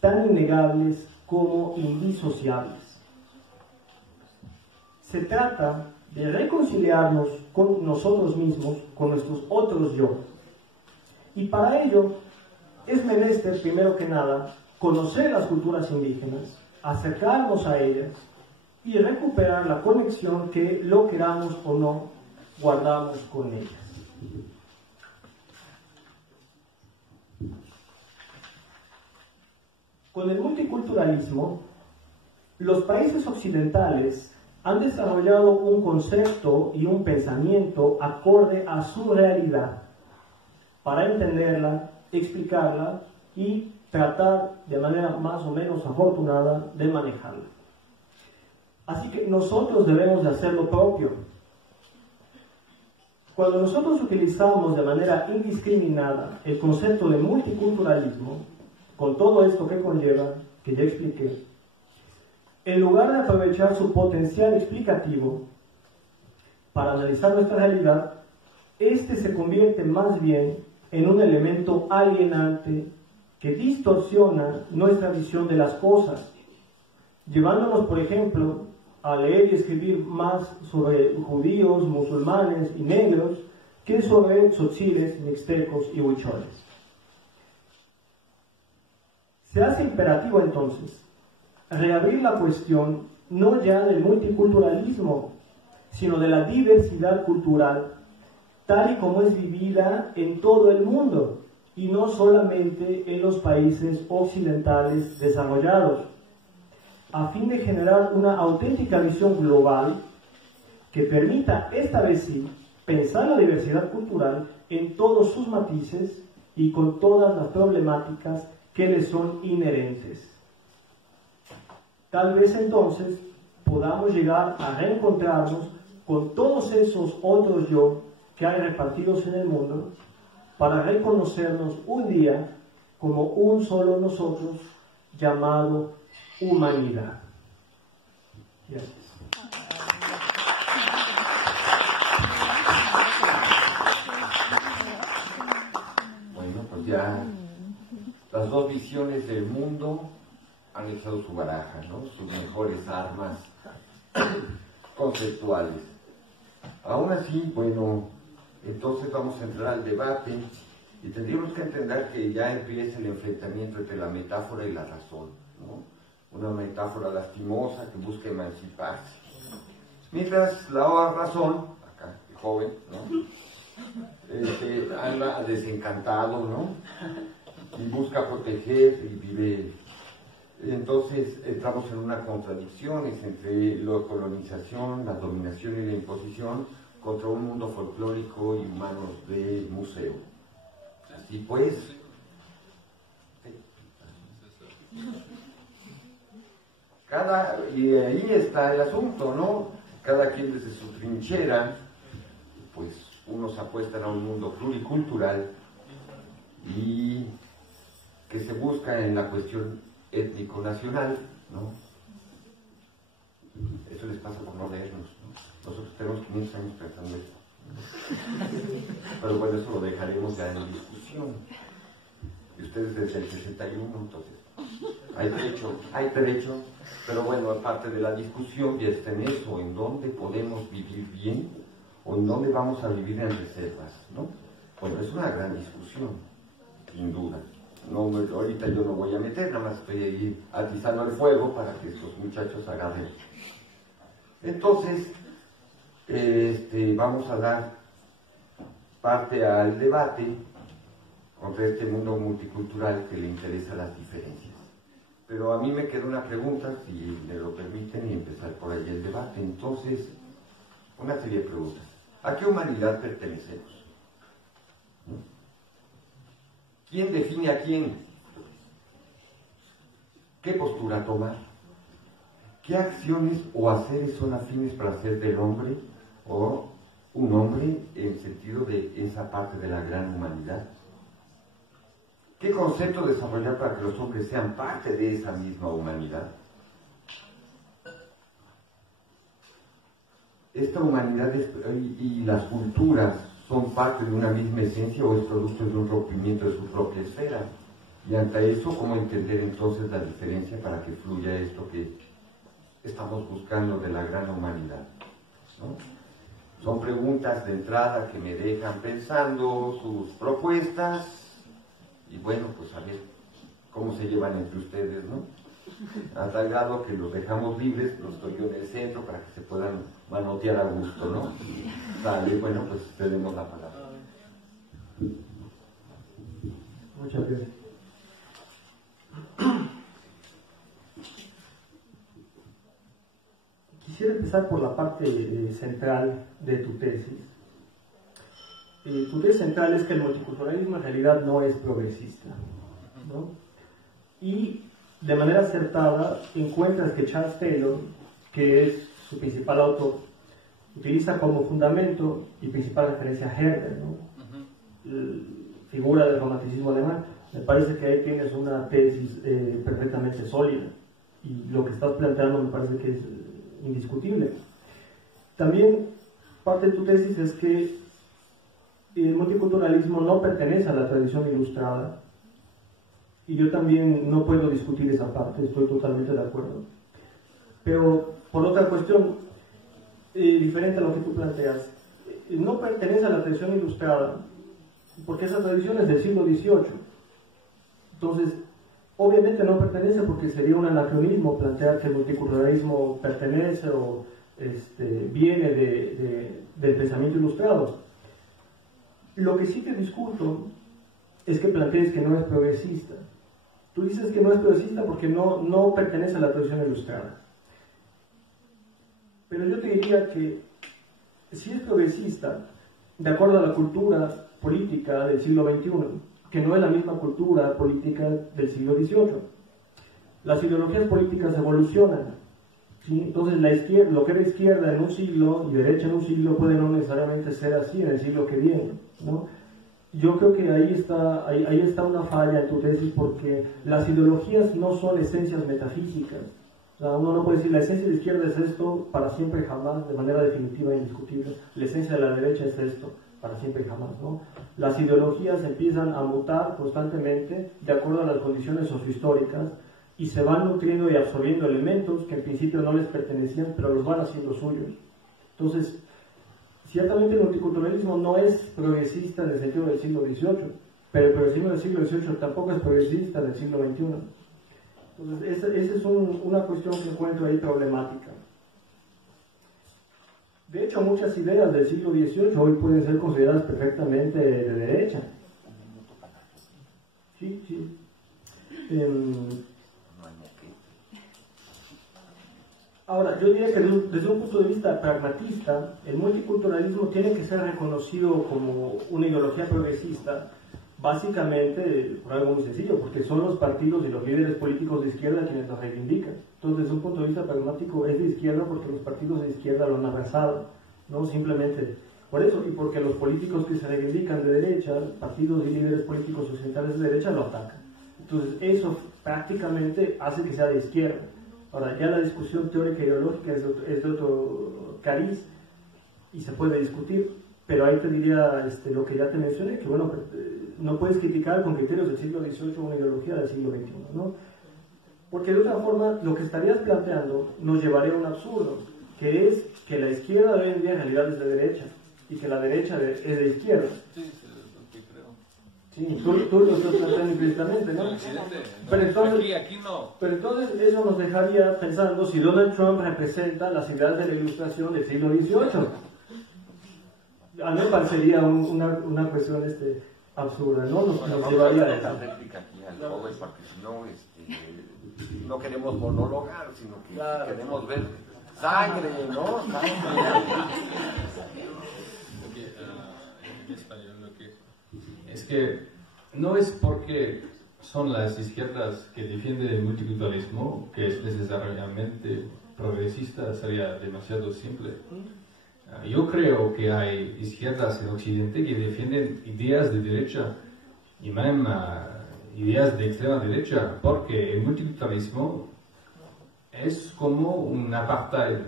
tan innegables como indisociables. Se trata de reconciliarnos con nosotros mismos, con nuestros otros yo. Y para ello es menester, primero que nada, conocer las culturas indígenas, acercarnos a ellas y recuperar la conexión que, lo queramos o no, guardamos con ellas. Con el multiculturalismo, los países occidentales han desarrollado un concepto y un pensamiento acorde a su realidad para entenderla, explicarla y tratar de manera más o menos afortunada de manejarla. Así que nosotros debemos de hacer lo propio. Cuando nosotros utilizamos de manera indiscriminada el concepto de multiculturalismo, con todo esto que conlleva, que ya expliqué, en lugar de aprovechar su potencial explicativo para analizar nuestra realidad, este se convierte más bien en un elemento alienante que distorsiona nuestra visión de las cosas, llevándonos, por ejemplo, a leer y escribir más sobre judíos, musulmanes y negros que sobre tzotziles, mixtecos y huicholes. Se hace imperativo entonces reabrir la cuestión no ya del multiculturalismo, sino de la diversidad cultural tal y como es vivida en todo el mundo y no solamente en los países occidentales desarrollados, a fin de generar una auténtica visión global que permita, esta vez sí, pensar la diversidad cultural en todos sus matices y con todas las problemáticas que le son inherentes. Tal vez entonces podamos llegar a reencontrarnos con todos esos otros yo que hay repartidos en el mundo para reconocernos un día como un solo nosotros llamado humanidad. Gracias. dos visiones del mundo han echado su baraja, ¿no? Sus mejores armas conceptuales. Aún así, bueno, entonces vamos a entrar al debate y tendríamos que entender que ya empieza el enfrentamiento entre la metáfora y la razón, ¿no? Una metáfora lastimosa que busca emanciparse. Mientras la razón, acá, el joven, ¿no? Anda desencantado, ¿no? Y busca proteger y vive. Entonces entramos en una contradicción entre la colonización, la dominación y la imposición contra un mundo folclórico y humanos de museo. Así pues, y ahí está el asunto, ¿no? Cada quien desde su trinchera, pues unos apuestan a un mundo pluricultural y que se busca en la cuestión étnico-nacional, ¿no? Eso les pasa por no leernos, ¿no? Nosotros tenemos 500 años pensando esto. Pero bueno, eso lo dejaremos ya en discusión. Y ustedes desde el 61, entonces, hay derecho, pero bueno, aparte de la discusión ya está en eso, en dónde podemos vivir bien o en dónde vamos a vivir en reservas, ¿no? Bueno, es una gran discusión, sin duda. No, ahorita yo no voy a meter, nada más estoy ahí atizando el fuego para que estos muchachos agarren. Entonces, vamos a dar parte al debate contra este mundo multicultural que le interesa las diferencias. Pero a mí me queda una pregunta, si me lo permiten, y empezar por ahí el debate. Entonces, una serie de preguntas. ¿A qué humanidad pertenecemos? ¿Quién define a quién? ¿Qué postura tomar? ¿Qué acciones o haceres son afines para ser del hombre o un hombre en sentido de esa parte de la gran humanidad? ¿Qué concepto desarrollar para que los hombres sean parte de esa misma humanidad? ¿Esta humanidad y las culturas son parte de una misma esencia o es producto de un rompimiento de su propia esfera? Y ante eso, ¿cómo entender entonces la diferencia para que fluya esto que estamos buscando de la gran humanidad, ¿no? Son preguntas de entrada que me dejan pensando sus propuestas y bueno, pues a ver cómo se llevan entre ustedes, ¿no? A tal grado que los dejamos libres, los estoy yo en el centro para que se puedan manotear a gusto, ¿no? Vale, bueno, pues tenemos la palabra. Muchas gracias. Quisiera empezar por la parte central de tu tesis. Tu tesis central es que el multiculturalismo en realidad no es progresista, ¿no? Y de manera acertada encuentras que Charles Taylor, que es su principal autor, utiliza como fundamento y principal referencia a Herder, ¿no? Figura del romanticismo alemán. Me parece que ahí tienes una tesis perfectamente sólida y lo que estás planteando me parece que es indiscutible. También parte de tu tesis es que el multiculturalismo no pertenece a la tradición ilustrada y yo también no puedo discutir esa parte, estoy totalmente de acuerdo. Pero por otra cuestión, diferente a lo que tú planteas, no pertenece a la tradición ilustrada porque esa tradición es del siglo XVIII. Entonces, obviamente no pertenece porque sería un anacronismo plantear que el multiculturalismo pertenece o viene del pensamiento ilustrado. Lo que sí te discuto es que plantees que no es progresista. Tú dices que no es progresista porque no pertenece a la tradición ilustrada. Pero yo te diría que si es progresista, de acuerdo a la cultura política del siglo XXI, que no es la misma cultura política del siglo XVIII. Las ideologías políticas evolucionan, ¿sí? Entonces la izquierda, lo que era izquierda en un siglo y derecha en un siglo puede no necesariamente ser así en el siglo que viene, ¿no? Yo creo que ahí está una falla en tu tesis porque las ideologías no son esencias metafísicas. O sea, uno no puede decir la esencia de la izquierda es esto para siempre jamás, de manera definitiva e indiscutible. La esencia de la derecha es esto. para siempre y jamás, ¿no? Las ideologías empiezan a mutar constantemente de acuerdo a las condiciones sociohistóricas y se van nutriendo y absorbiendo elementos que en principio no les pertenecían, pero los van haciendo suyos. Entonces, ciertamente el multiculturalismo no es progresista en el sentido del siglo XVIII, pero el progresismo del siglo XVIII tampoco es progresista en el siglo XXI. Entonces, esa es una cuestión que encuentro ahí problemática. De hecho, muchas ideas del siglo XVIII hoy pueden ser consideradas perfectamente de derecha. Sí, sí. Ahora, yo diría que desde un punto de vista pragmatista, el multiculturalismo tiene que ser reconocido como una ideología progresista, básicamente por algo muy sencillo, porque son los partidos y los líderes políticos de izquierda quienes lo reivindican. Entonces, desde un punto de vista pragmático, es de izquierda porque los partidos de izquierda lo han abrazado, no simplemente por eso, y porque los políticos que se reivindican de derecha, partidos y líderes políticos occidentales de derecha, lo atacan. Entonces, eso prácticamente hace que sea de izquierda. Ahora, ya la discusión teórica e ideológica es de otro cariz y se puede discutir, pero ahí te diría lo que ya te mencioné, que bueno, no puedes criticar con criterios del siglo XVIII una ideología del siglo XXI, ¿no? Porque de otra forma, lo que estarías planteando nos llevaría a un absurdo, que es que la izquierda de hoy en día en realidad es de derecha, y que la derecha es de izquierda. Sí, es lo que creo. Sí, tú lo estás planteando implícitamente, ¿no? Pero entonces, aquí no. Pero entonces eso nos dejaría pensando si Donald Trump representa las ideas de la ilustración del siglo XVIII. A mí me parecería una cuestión absurda, ¿no? Nos llevaría a esta réplica aquí al joven, porque si no, no queremos monologar, sino que queremos ver sangre, ¿no? Sangre. En español, es que no es porque son las izquierdas que defienden el multiculturalismo que es necesariamente progresista, sería demasiado simple. Yo creo que hay izquierdas en Occidente que defienden ideas de derecha y ideas de extrema derecha, porque el multiculturalismo es como un apartheid.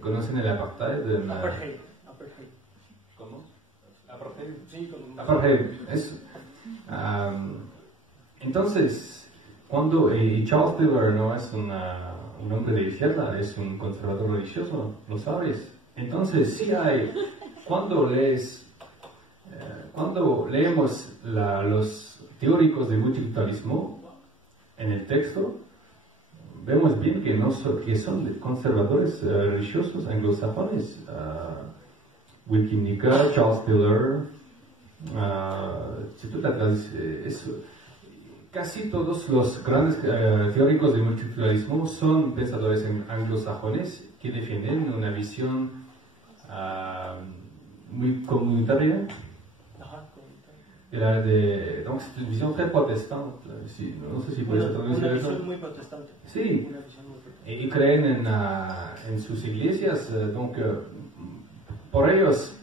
¿Conocen el apartheid? Apartheid. ¿Cómo? Apartheid. Sí, con Apartheid. Entonces, cuando Charles Taylor no es un hombre de izquierda, es un conservador religioso, ¿lo sabes? Entonces, sí hay, cuando leemos los teóricos del multiculturalismo en el texto, vemos bien que son conservadores religiosos anglosajones. Wilkinson, Charles Taylor, casi todos los grandes teóricos del multiculturalismo son pensadores anglosajones que defienden una visión muy comunitaria. Donc c'est une vision très protestante. No sé si puedes traducir eso. Una visión muy protestante. Sí, y creen en sus iglesias. Por ellos,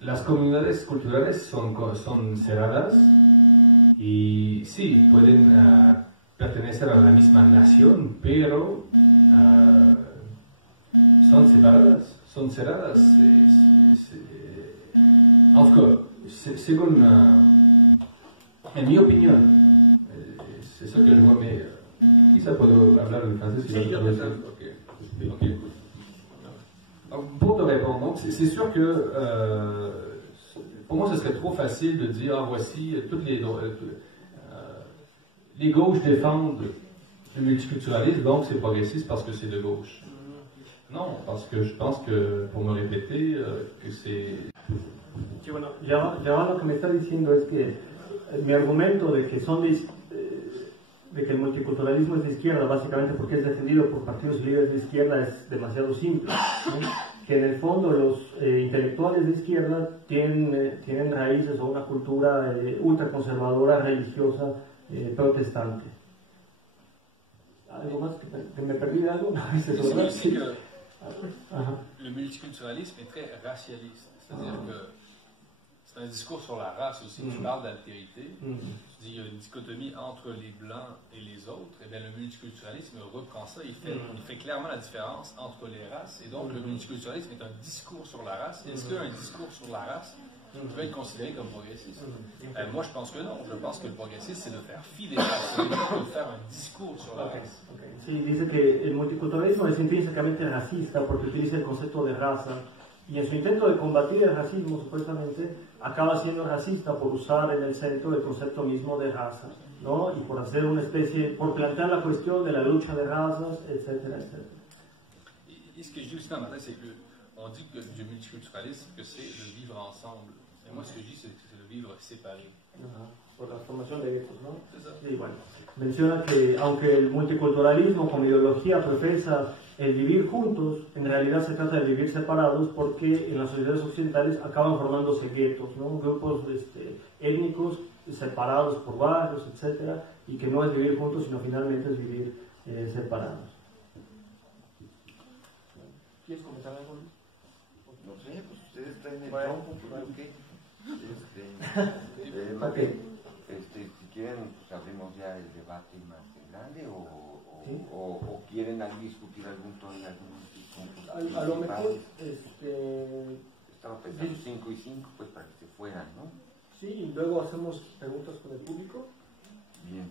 las comunidades culturales son cerradas y sí, pueden pertenecer a la misma nación, pero son separadas, son cerradas. En tout cas, según, en mi opinión, es eso que yo quizá puedo hablar en francés. Sí, yo te okay. Pour te répondre, donc c'est sûr que pour moi ce serait trop facile de dire voici toutes les gauches défendent le multiculturalisme, donc c'est progressiste parce que c'est de gauche. Non, parce que je pense que, pour me répéter, que c'est... Sí, bueno, ya lo que me está diciendo es que mi argumento de que de que el multiculturalismo es de izquierda, básicamente porque es defendido por partidos y líderes de izquierda, es demasiado simple, ¿no? Que en el fondo los intelectuales de izquierda tienen raíces o una cultura ultraconservadora, religiosa, protestante. ¿Algo más? ¿Que me perdí de algo? No, es eso, ¿verdad? Sí. Le multiculturalisme est très racialiste, c'est-à-dire que c'est un discours sur la race aussi. Tu parles d'altérité, tu dis qu'il y a une dichotomie entre les blancs et les autres, et bien le multiculturalisme reprend ça, il fait clairement la différence entre les races, et donc le multiculturalisme est un discours sur la race. Est-ce qu'un discours sur la race peut être considéré comme progressiste. Moi, je pense que non. Je pense que le progressiste, c'est de faire fi des races, c'est de faire un discours sur la race. Sí, dice que el multiculturalismo es intrínsecamente racista porque utiliza el concepto de raza y en su intento de combatir el racismo, supuestamente, acaba siendo racista por usar en el centro el concepto mismo de raza, ¿no? Y por hacer una especie, por plantear la cuestión de la lucha de razas, etcétera, etcétera. Et ce que je dis aussi dans ma tête, c'est qu'on dit que du multiculturalisme, que c'est le vivre ensemble. Et moi, ce que je dis, c'est que c'est le vivre séparé. Por la formación de guetos, ¿no? Sí. Y bueno, menciona que aunque el multiculturalismo como ideología profesa el vivir juntos, en realidad se trata de vivir separados porque en las sociedades occidentales acaban formándose guetos, ¿no? Grupos étnicos separados por barrios, etcétera, y que no es vivir juntos, sino finalmente es vivir separados. ¿Quieres comentar algo? No sé, pues ustedes traen el Bueno, trompo, pues bueno. ¿yo qué? Más bien, si quieren, pues abrimos ya el debate más grande o quieren discutir algún tono, algún A lo mejor, estaba pensando 5 y 5, pues para que se fueran, ¿no? sí, y luego hacemos preguntas con el público. Bien.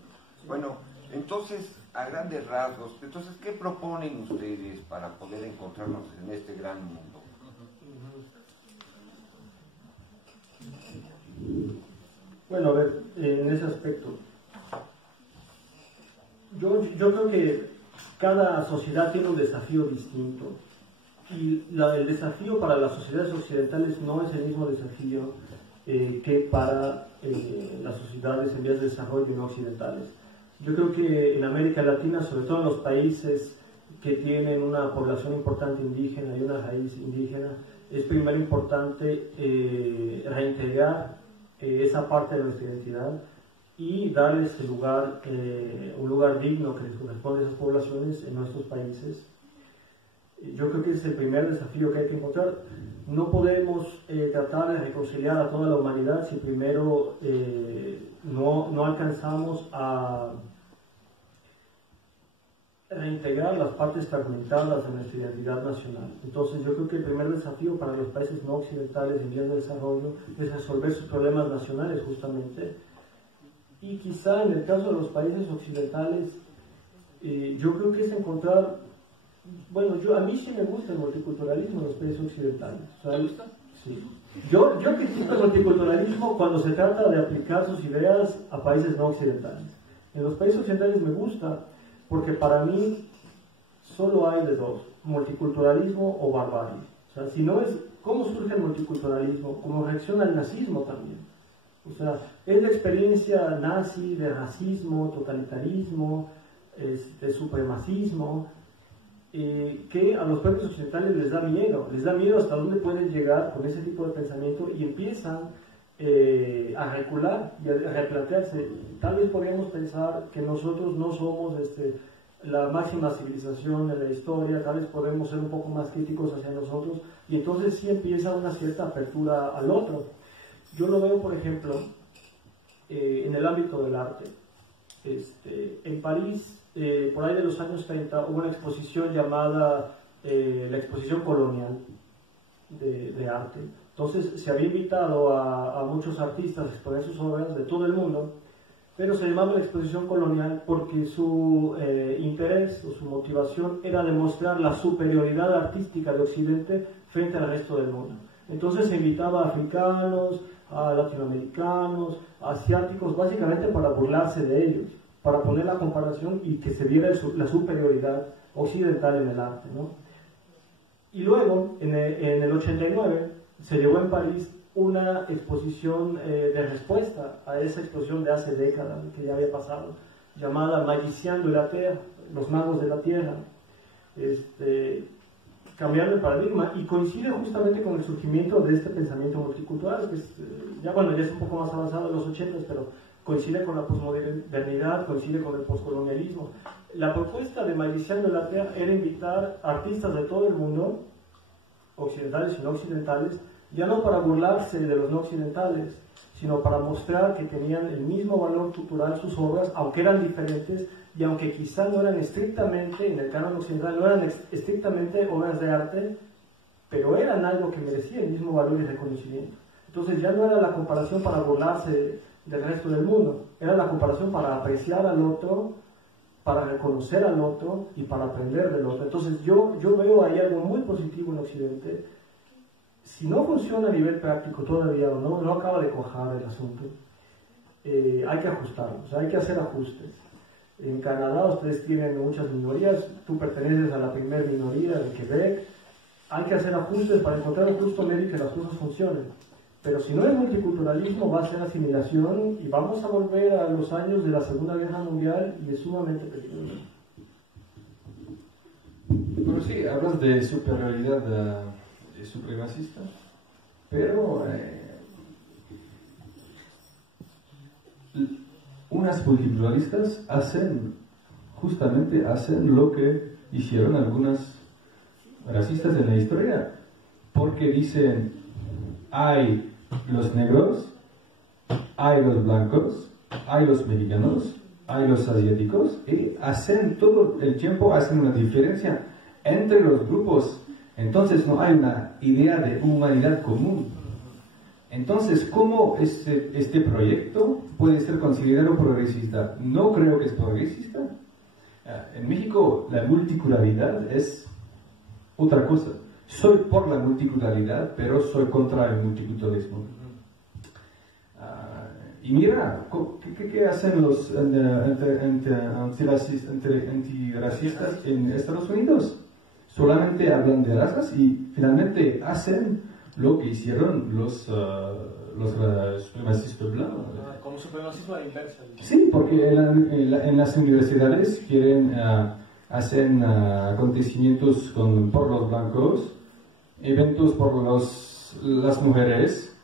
Bueno, entonces, a grandes rasgos, entonces, ¿qué proponen ustedes para poder encontrarnos en este gran mundo? Bueno, a ver, en ese aspecto, yo creo que cada sociedad tiene un desafío distinto y el desafío para las sociedades occidentales no es el mismo desafío que para las sociedades en vías de desarrollo no occidentales. Yo creo que en América Latina, sobre todo en los países que tienen una población importante indígena y una raíz indígena, es primero importante reintegrar esa parte de nuestra identidad y darles un lugar digno que les corresponde a esas poblaciones en nuestros países. Yo creo que ese es el primer desafío que hay que encontrar. No podemos tratar de reconciliar a toda la humanidad si primero no alcanzamos a reintegrar las partes fragmentadas de nuestra identidad nacional. Entonces yo creo que el primer desafío para los países no occidentales en vías de desarrollo es resolver sus problemas nacionales justamente, y quizá en el caso de los países occidentales yo creo que es encontrar, bueno, a mí sí me gusta el multiculturalismo en los países occidentales. ¿Te gusta? Sí. Yo critico el multiculturalismo cuando se trata de aplicar sus ideas a países no occidentales. En los países occidentales me gusta porque para mí solo hay de dos, multiculturalismo o barbarie. O sea, si no es, ¿cómo surge el multiculturalismo? Como reacción al nazismo también. O sea, es la experiencia nazi de racismo, totalitarismo, de supremacismo, que a los pueblos occidentales les da miedo hasta dónde pueden llegar con ese tipo de pensamiento y empiezan a recular y a replantearse. Tal vez podríamos pensar que nosotros no somos la máxima civilización de la historia, tal vez podemos ser un poco más críticos hacia nosotros, y entonces sí empieza una cierta apertura al otro. Yo lo veo, por ejemplo, en el ámbito del arte. En París, por ahí de los años 30, hubo una exposición llamada la Exposición Colonial de Arte. Entonces se había invitado a muchos artistas a exponer sus obras de todo el mundo, pero se llamaba la Exposición Colonial porque su interés o su motivación era demostrar la superioridad artística de Occidente frente al resto del mundo. Entonces se invitaba a africanos, a latinoamericanos, a asiáticos, básicamente para burlarse de ellos, para poner la comparación y que se viera la superioridad occidental en el arte, ¿no? Y luego, en el 89, se llevó en París una exposición de respuesta a esa exposición de hace décadas que ya había pasado, llamada Magiciens de la Terre, los magos de la tierra, cambiando el paradigma, y coincide justamente con el surgimiento de este pensamiento multicultural, que es, ya es un poco más avanzado en los 80, pero coincide con la posmodernidad, coincide con el postcolonialismo. La propuesta de Magiciens de la Terre era invitar artistas de todo el mundo, occidentales y no occidentales, ya no para burlarse de los no occidentales, sino para mostrar que tenían el mismo valor cultural sus obras, aunque eran diferentes y aunque quizá no eran estrictamente, en el canon occidental, no eran estrictamente obras de arte, pero eran algo que merecía el mismo valor y reconocimiento. Entonces ya no era la comparación para burlarse del resto del mundo, era la comparación para apreciar al otro, para reconocer al otro y para aprender del otro. Entonces yo veo ahí algo muy positivo en Occidente. Si no funciona a nivel práctico todavía o no acaba de cuajar el asunto, hay que ajustarlo, o sea, hay que hacer ajustes. En Canadá ustedes tienen muchas minorías, tú perteneces a la primera minoría de Quebec, hay que hacer ajustes para encontrar el justo medio y que las cosas funcionen. Pero si no es multiculturalismo, va a ser asimilación y vamos a volver a los años de la Segunda Guerra Mundial y es sumamente peligroso. Pero sí, hablas de superioridad supremacista, pero unas multiculturalistas justamente hacen lo que hicieron algunas racistas en la historia, porque dicen, hay los negros, hay los blancos, hay los mexicanos, hay los asiáticos, y hacen todo el tiempo, hacen una diferencia entre los grupos. Entonces no hay una idea de humanidad común. Entonces, ¿cómo este proyecto puede ser considerado progresista? No creo que es progresista. En México la multiculturalidad es otra cosa. Soy por la multiculturalidad, pero soy contra el multiculturalismo. Y mira, ¿qué hacen los antiracistas en Estados Unidos? Solamente hablan de razas y finalmente hacen lo que hicieron los supremacistas blancos. Como supremacismo a la inversa. Sí, porque en las universidades hacen acontecimientos por los blancos, eventos por las mujeres,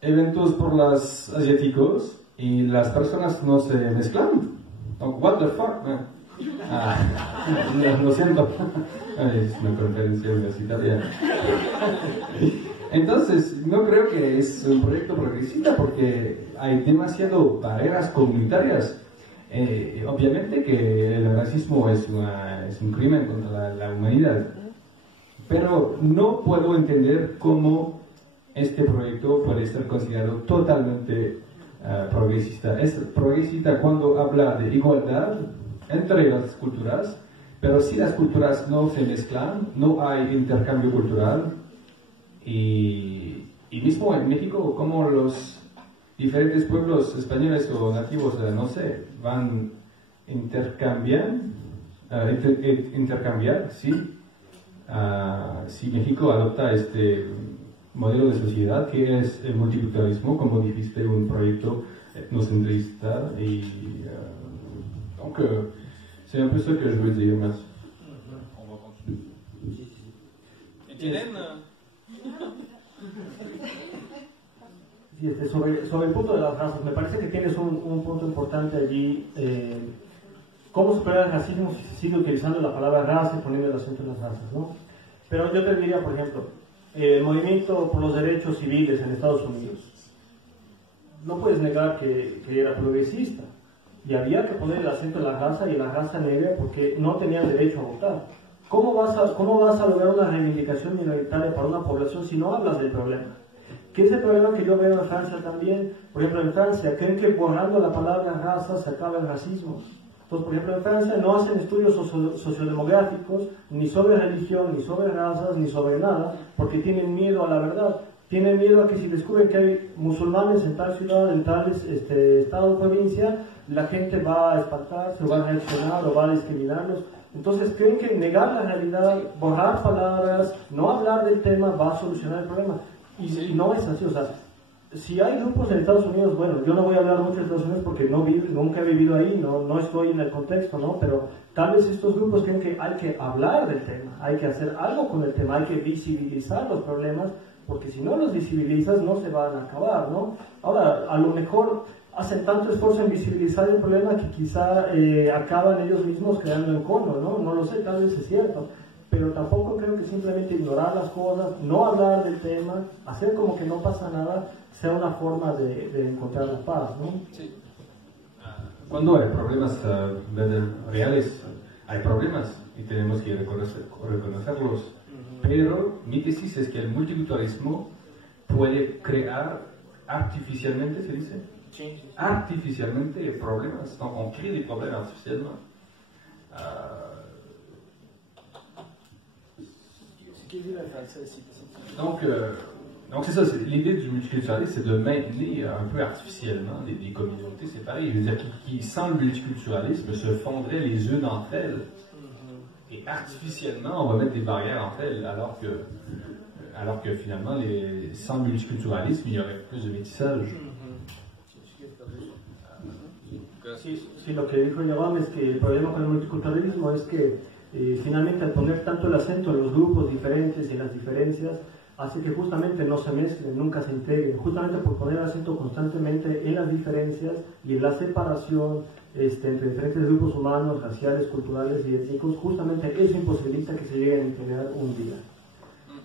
eventos por los asiáticos, y las personas no se mezclan. What the fuck? Lo siento. Es una conferencia universitaria. Entonces, no creo que es un proyecto progresista porque hay demasiadas barreras comunitarias. Obviamente que el racismo es un crimen contra la humanidad, pero no puedo entender cómo este proyecto puede ser considerado totalmente progresista. Es progresista cuando habla de igualdad entre las culturas, pero si las culturas no se mezclan, no hay intercambio cultural. Y mismo en México, como los diferentes pueblos españoles o nativos, no sé, van a intercambiar, si México adopta este modelo de sociedad que es el multiculturalismo, como dijiste, un proyecto etnocentrista, y donc c'est un peu ça que je veux dire. Merci. On va continuer. Hélène. Sí, sobre el punto de las razas, me parece que tienes un punto importante allí. ¿Cómo superar el racismo si se sigue utilizando la palabra raza y poniendo el acento en las razas, ¿no? Pero yo te diría, por ejemplo, el movimiento por los derechos civiles en Estados Unidos. No puedes negar que era progresista y había que poner el acento en la raza y en la raza negra porque no tenían derecho a votar. ¿Cómo vas a lograr una reivindicación minoritaria para una población si no hablas del problema? ¿Qué es el problema que yo veo en Francia también? Por ejemplo, en Francia, creen que borrando la palabra raza se acaba el racismo. Entonces, por ejemplo, en Francia no hacen estudios sociodemográficos ni sobre religión, ni sobre razas, ni sobre nada, porque tienen miedo a la verdad. Tienen miedo a que si descubren que hay musulmanes en tal ciudad, en tal estado o provincia, la gente va a espantarse, o va a reaccionar, o va a discriminarlos. Entonces creen que negar la realidad, borrar palabras, no hablar del tema va a solucionar el problema. Y no es así, o sea, si hay grupos en Estados Unidos, bueno, yo no voy a hablar mucho de Estados Unidos porque nunca he vivido ahí, no estoy en el contexto, ¿no? Pero tal vez estos grupos creen que hay que hablar del tema, hay que hacer algo con el tema, hay que visibilizar los problemas, porque si no los visibilizas no se van a acabar, ¿no? Ahora, a lo mejor hacen tanto esfuerzo en visibilizar el problema que quizá acaban ellos mismos quedando en cono, ¿no? No lo sé, tal vez es cierto. Pero tampoco creo que simplemente ignorar las cosas, no hablar del tema, hacer como que no pasa nada, sea una forma de encontrar la paz, ¿no? Sí. Cuando hay problemas reales, hay problemas y tenemos que reconocerlos. Pero mi tesis es que el multiculturalismo puede crear artificialmente, ¿se dice? Sí, sí, sí. Artificialmente problemas. Donc on crée des problèmes artificiellement. Donc c'est ça, l'idée du multiculturalisme, c'est de maintenir un peu artificiellement des communautés séparées. Je veux dire, qui sans le multiculturalisme se fondraient les unes entre elles. Et artificiellement, on va mettre des barrières entre elles, alors que finalement, sans le multiculturalisme, il y aurait plus de métissage. Sí, lo que dijo Yavam es que el problema con el multiculturalismo es que finalmente al poner tanto el acento en los grupos diferentes y en las diferencias, hace que justamente no se mezclen, nunca se integren, justamente por poner acento constantemente en las diferencias y en la separación entre diferentes grupos humanos, raciales, culturales y étnicos, justamente eso imposibilita que se lleguen a integrar un día.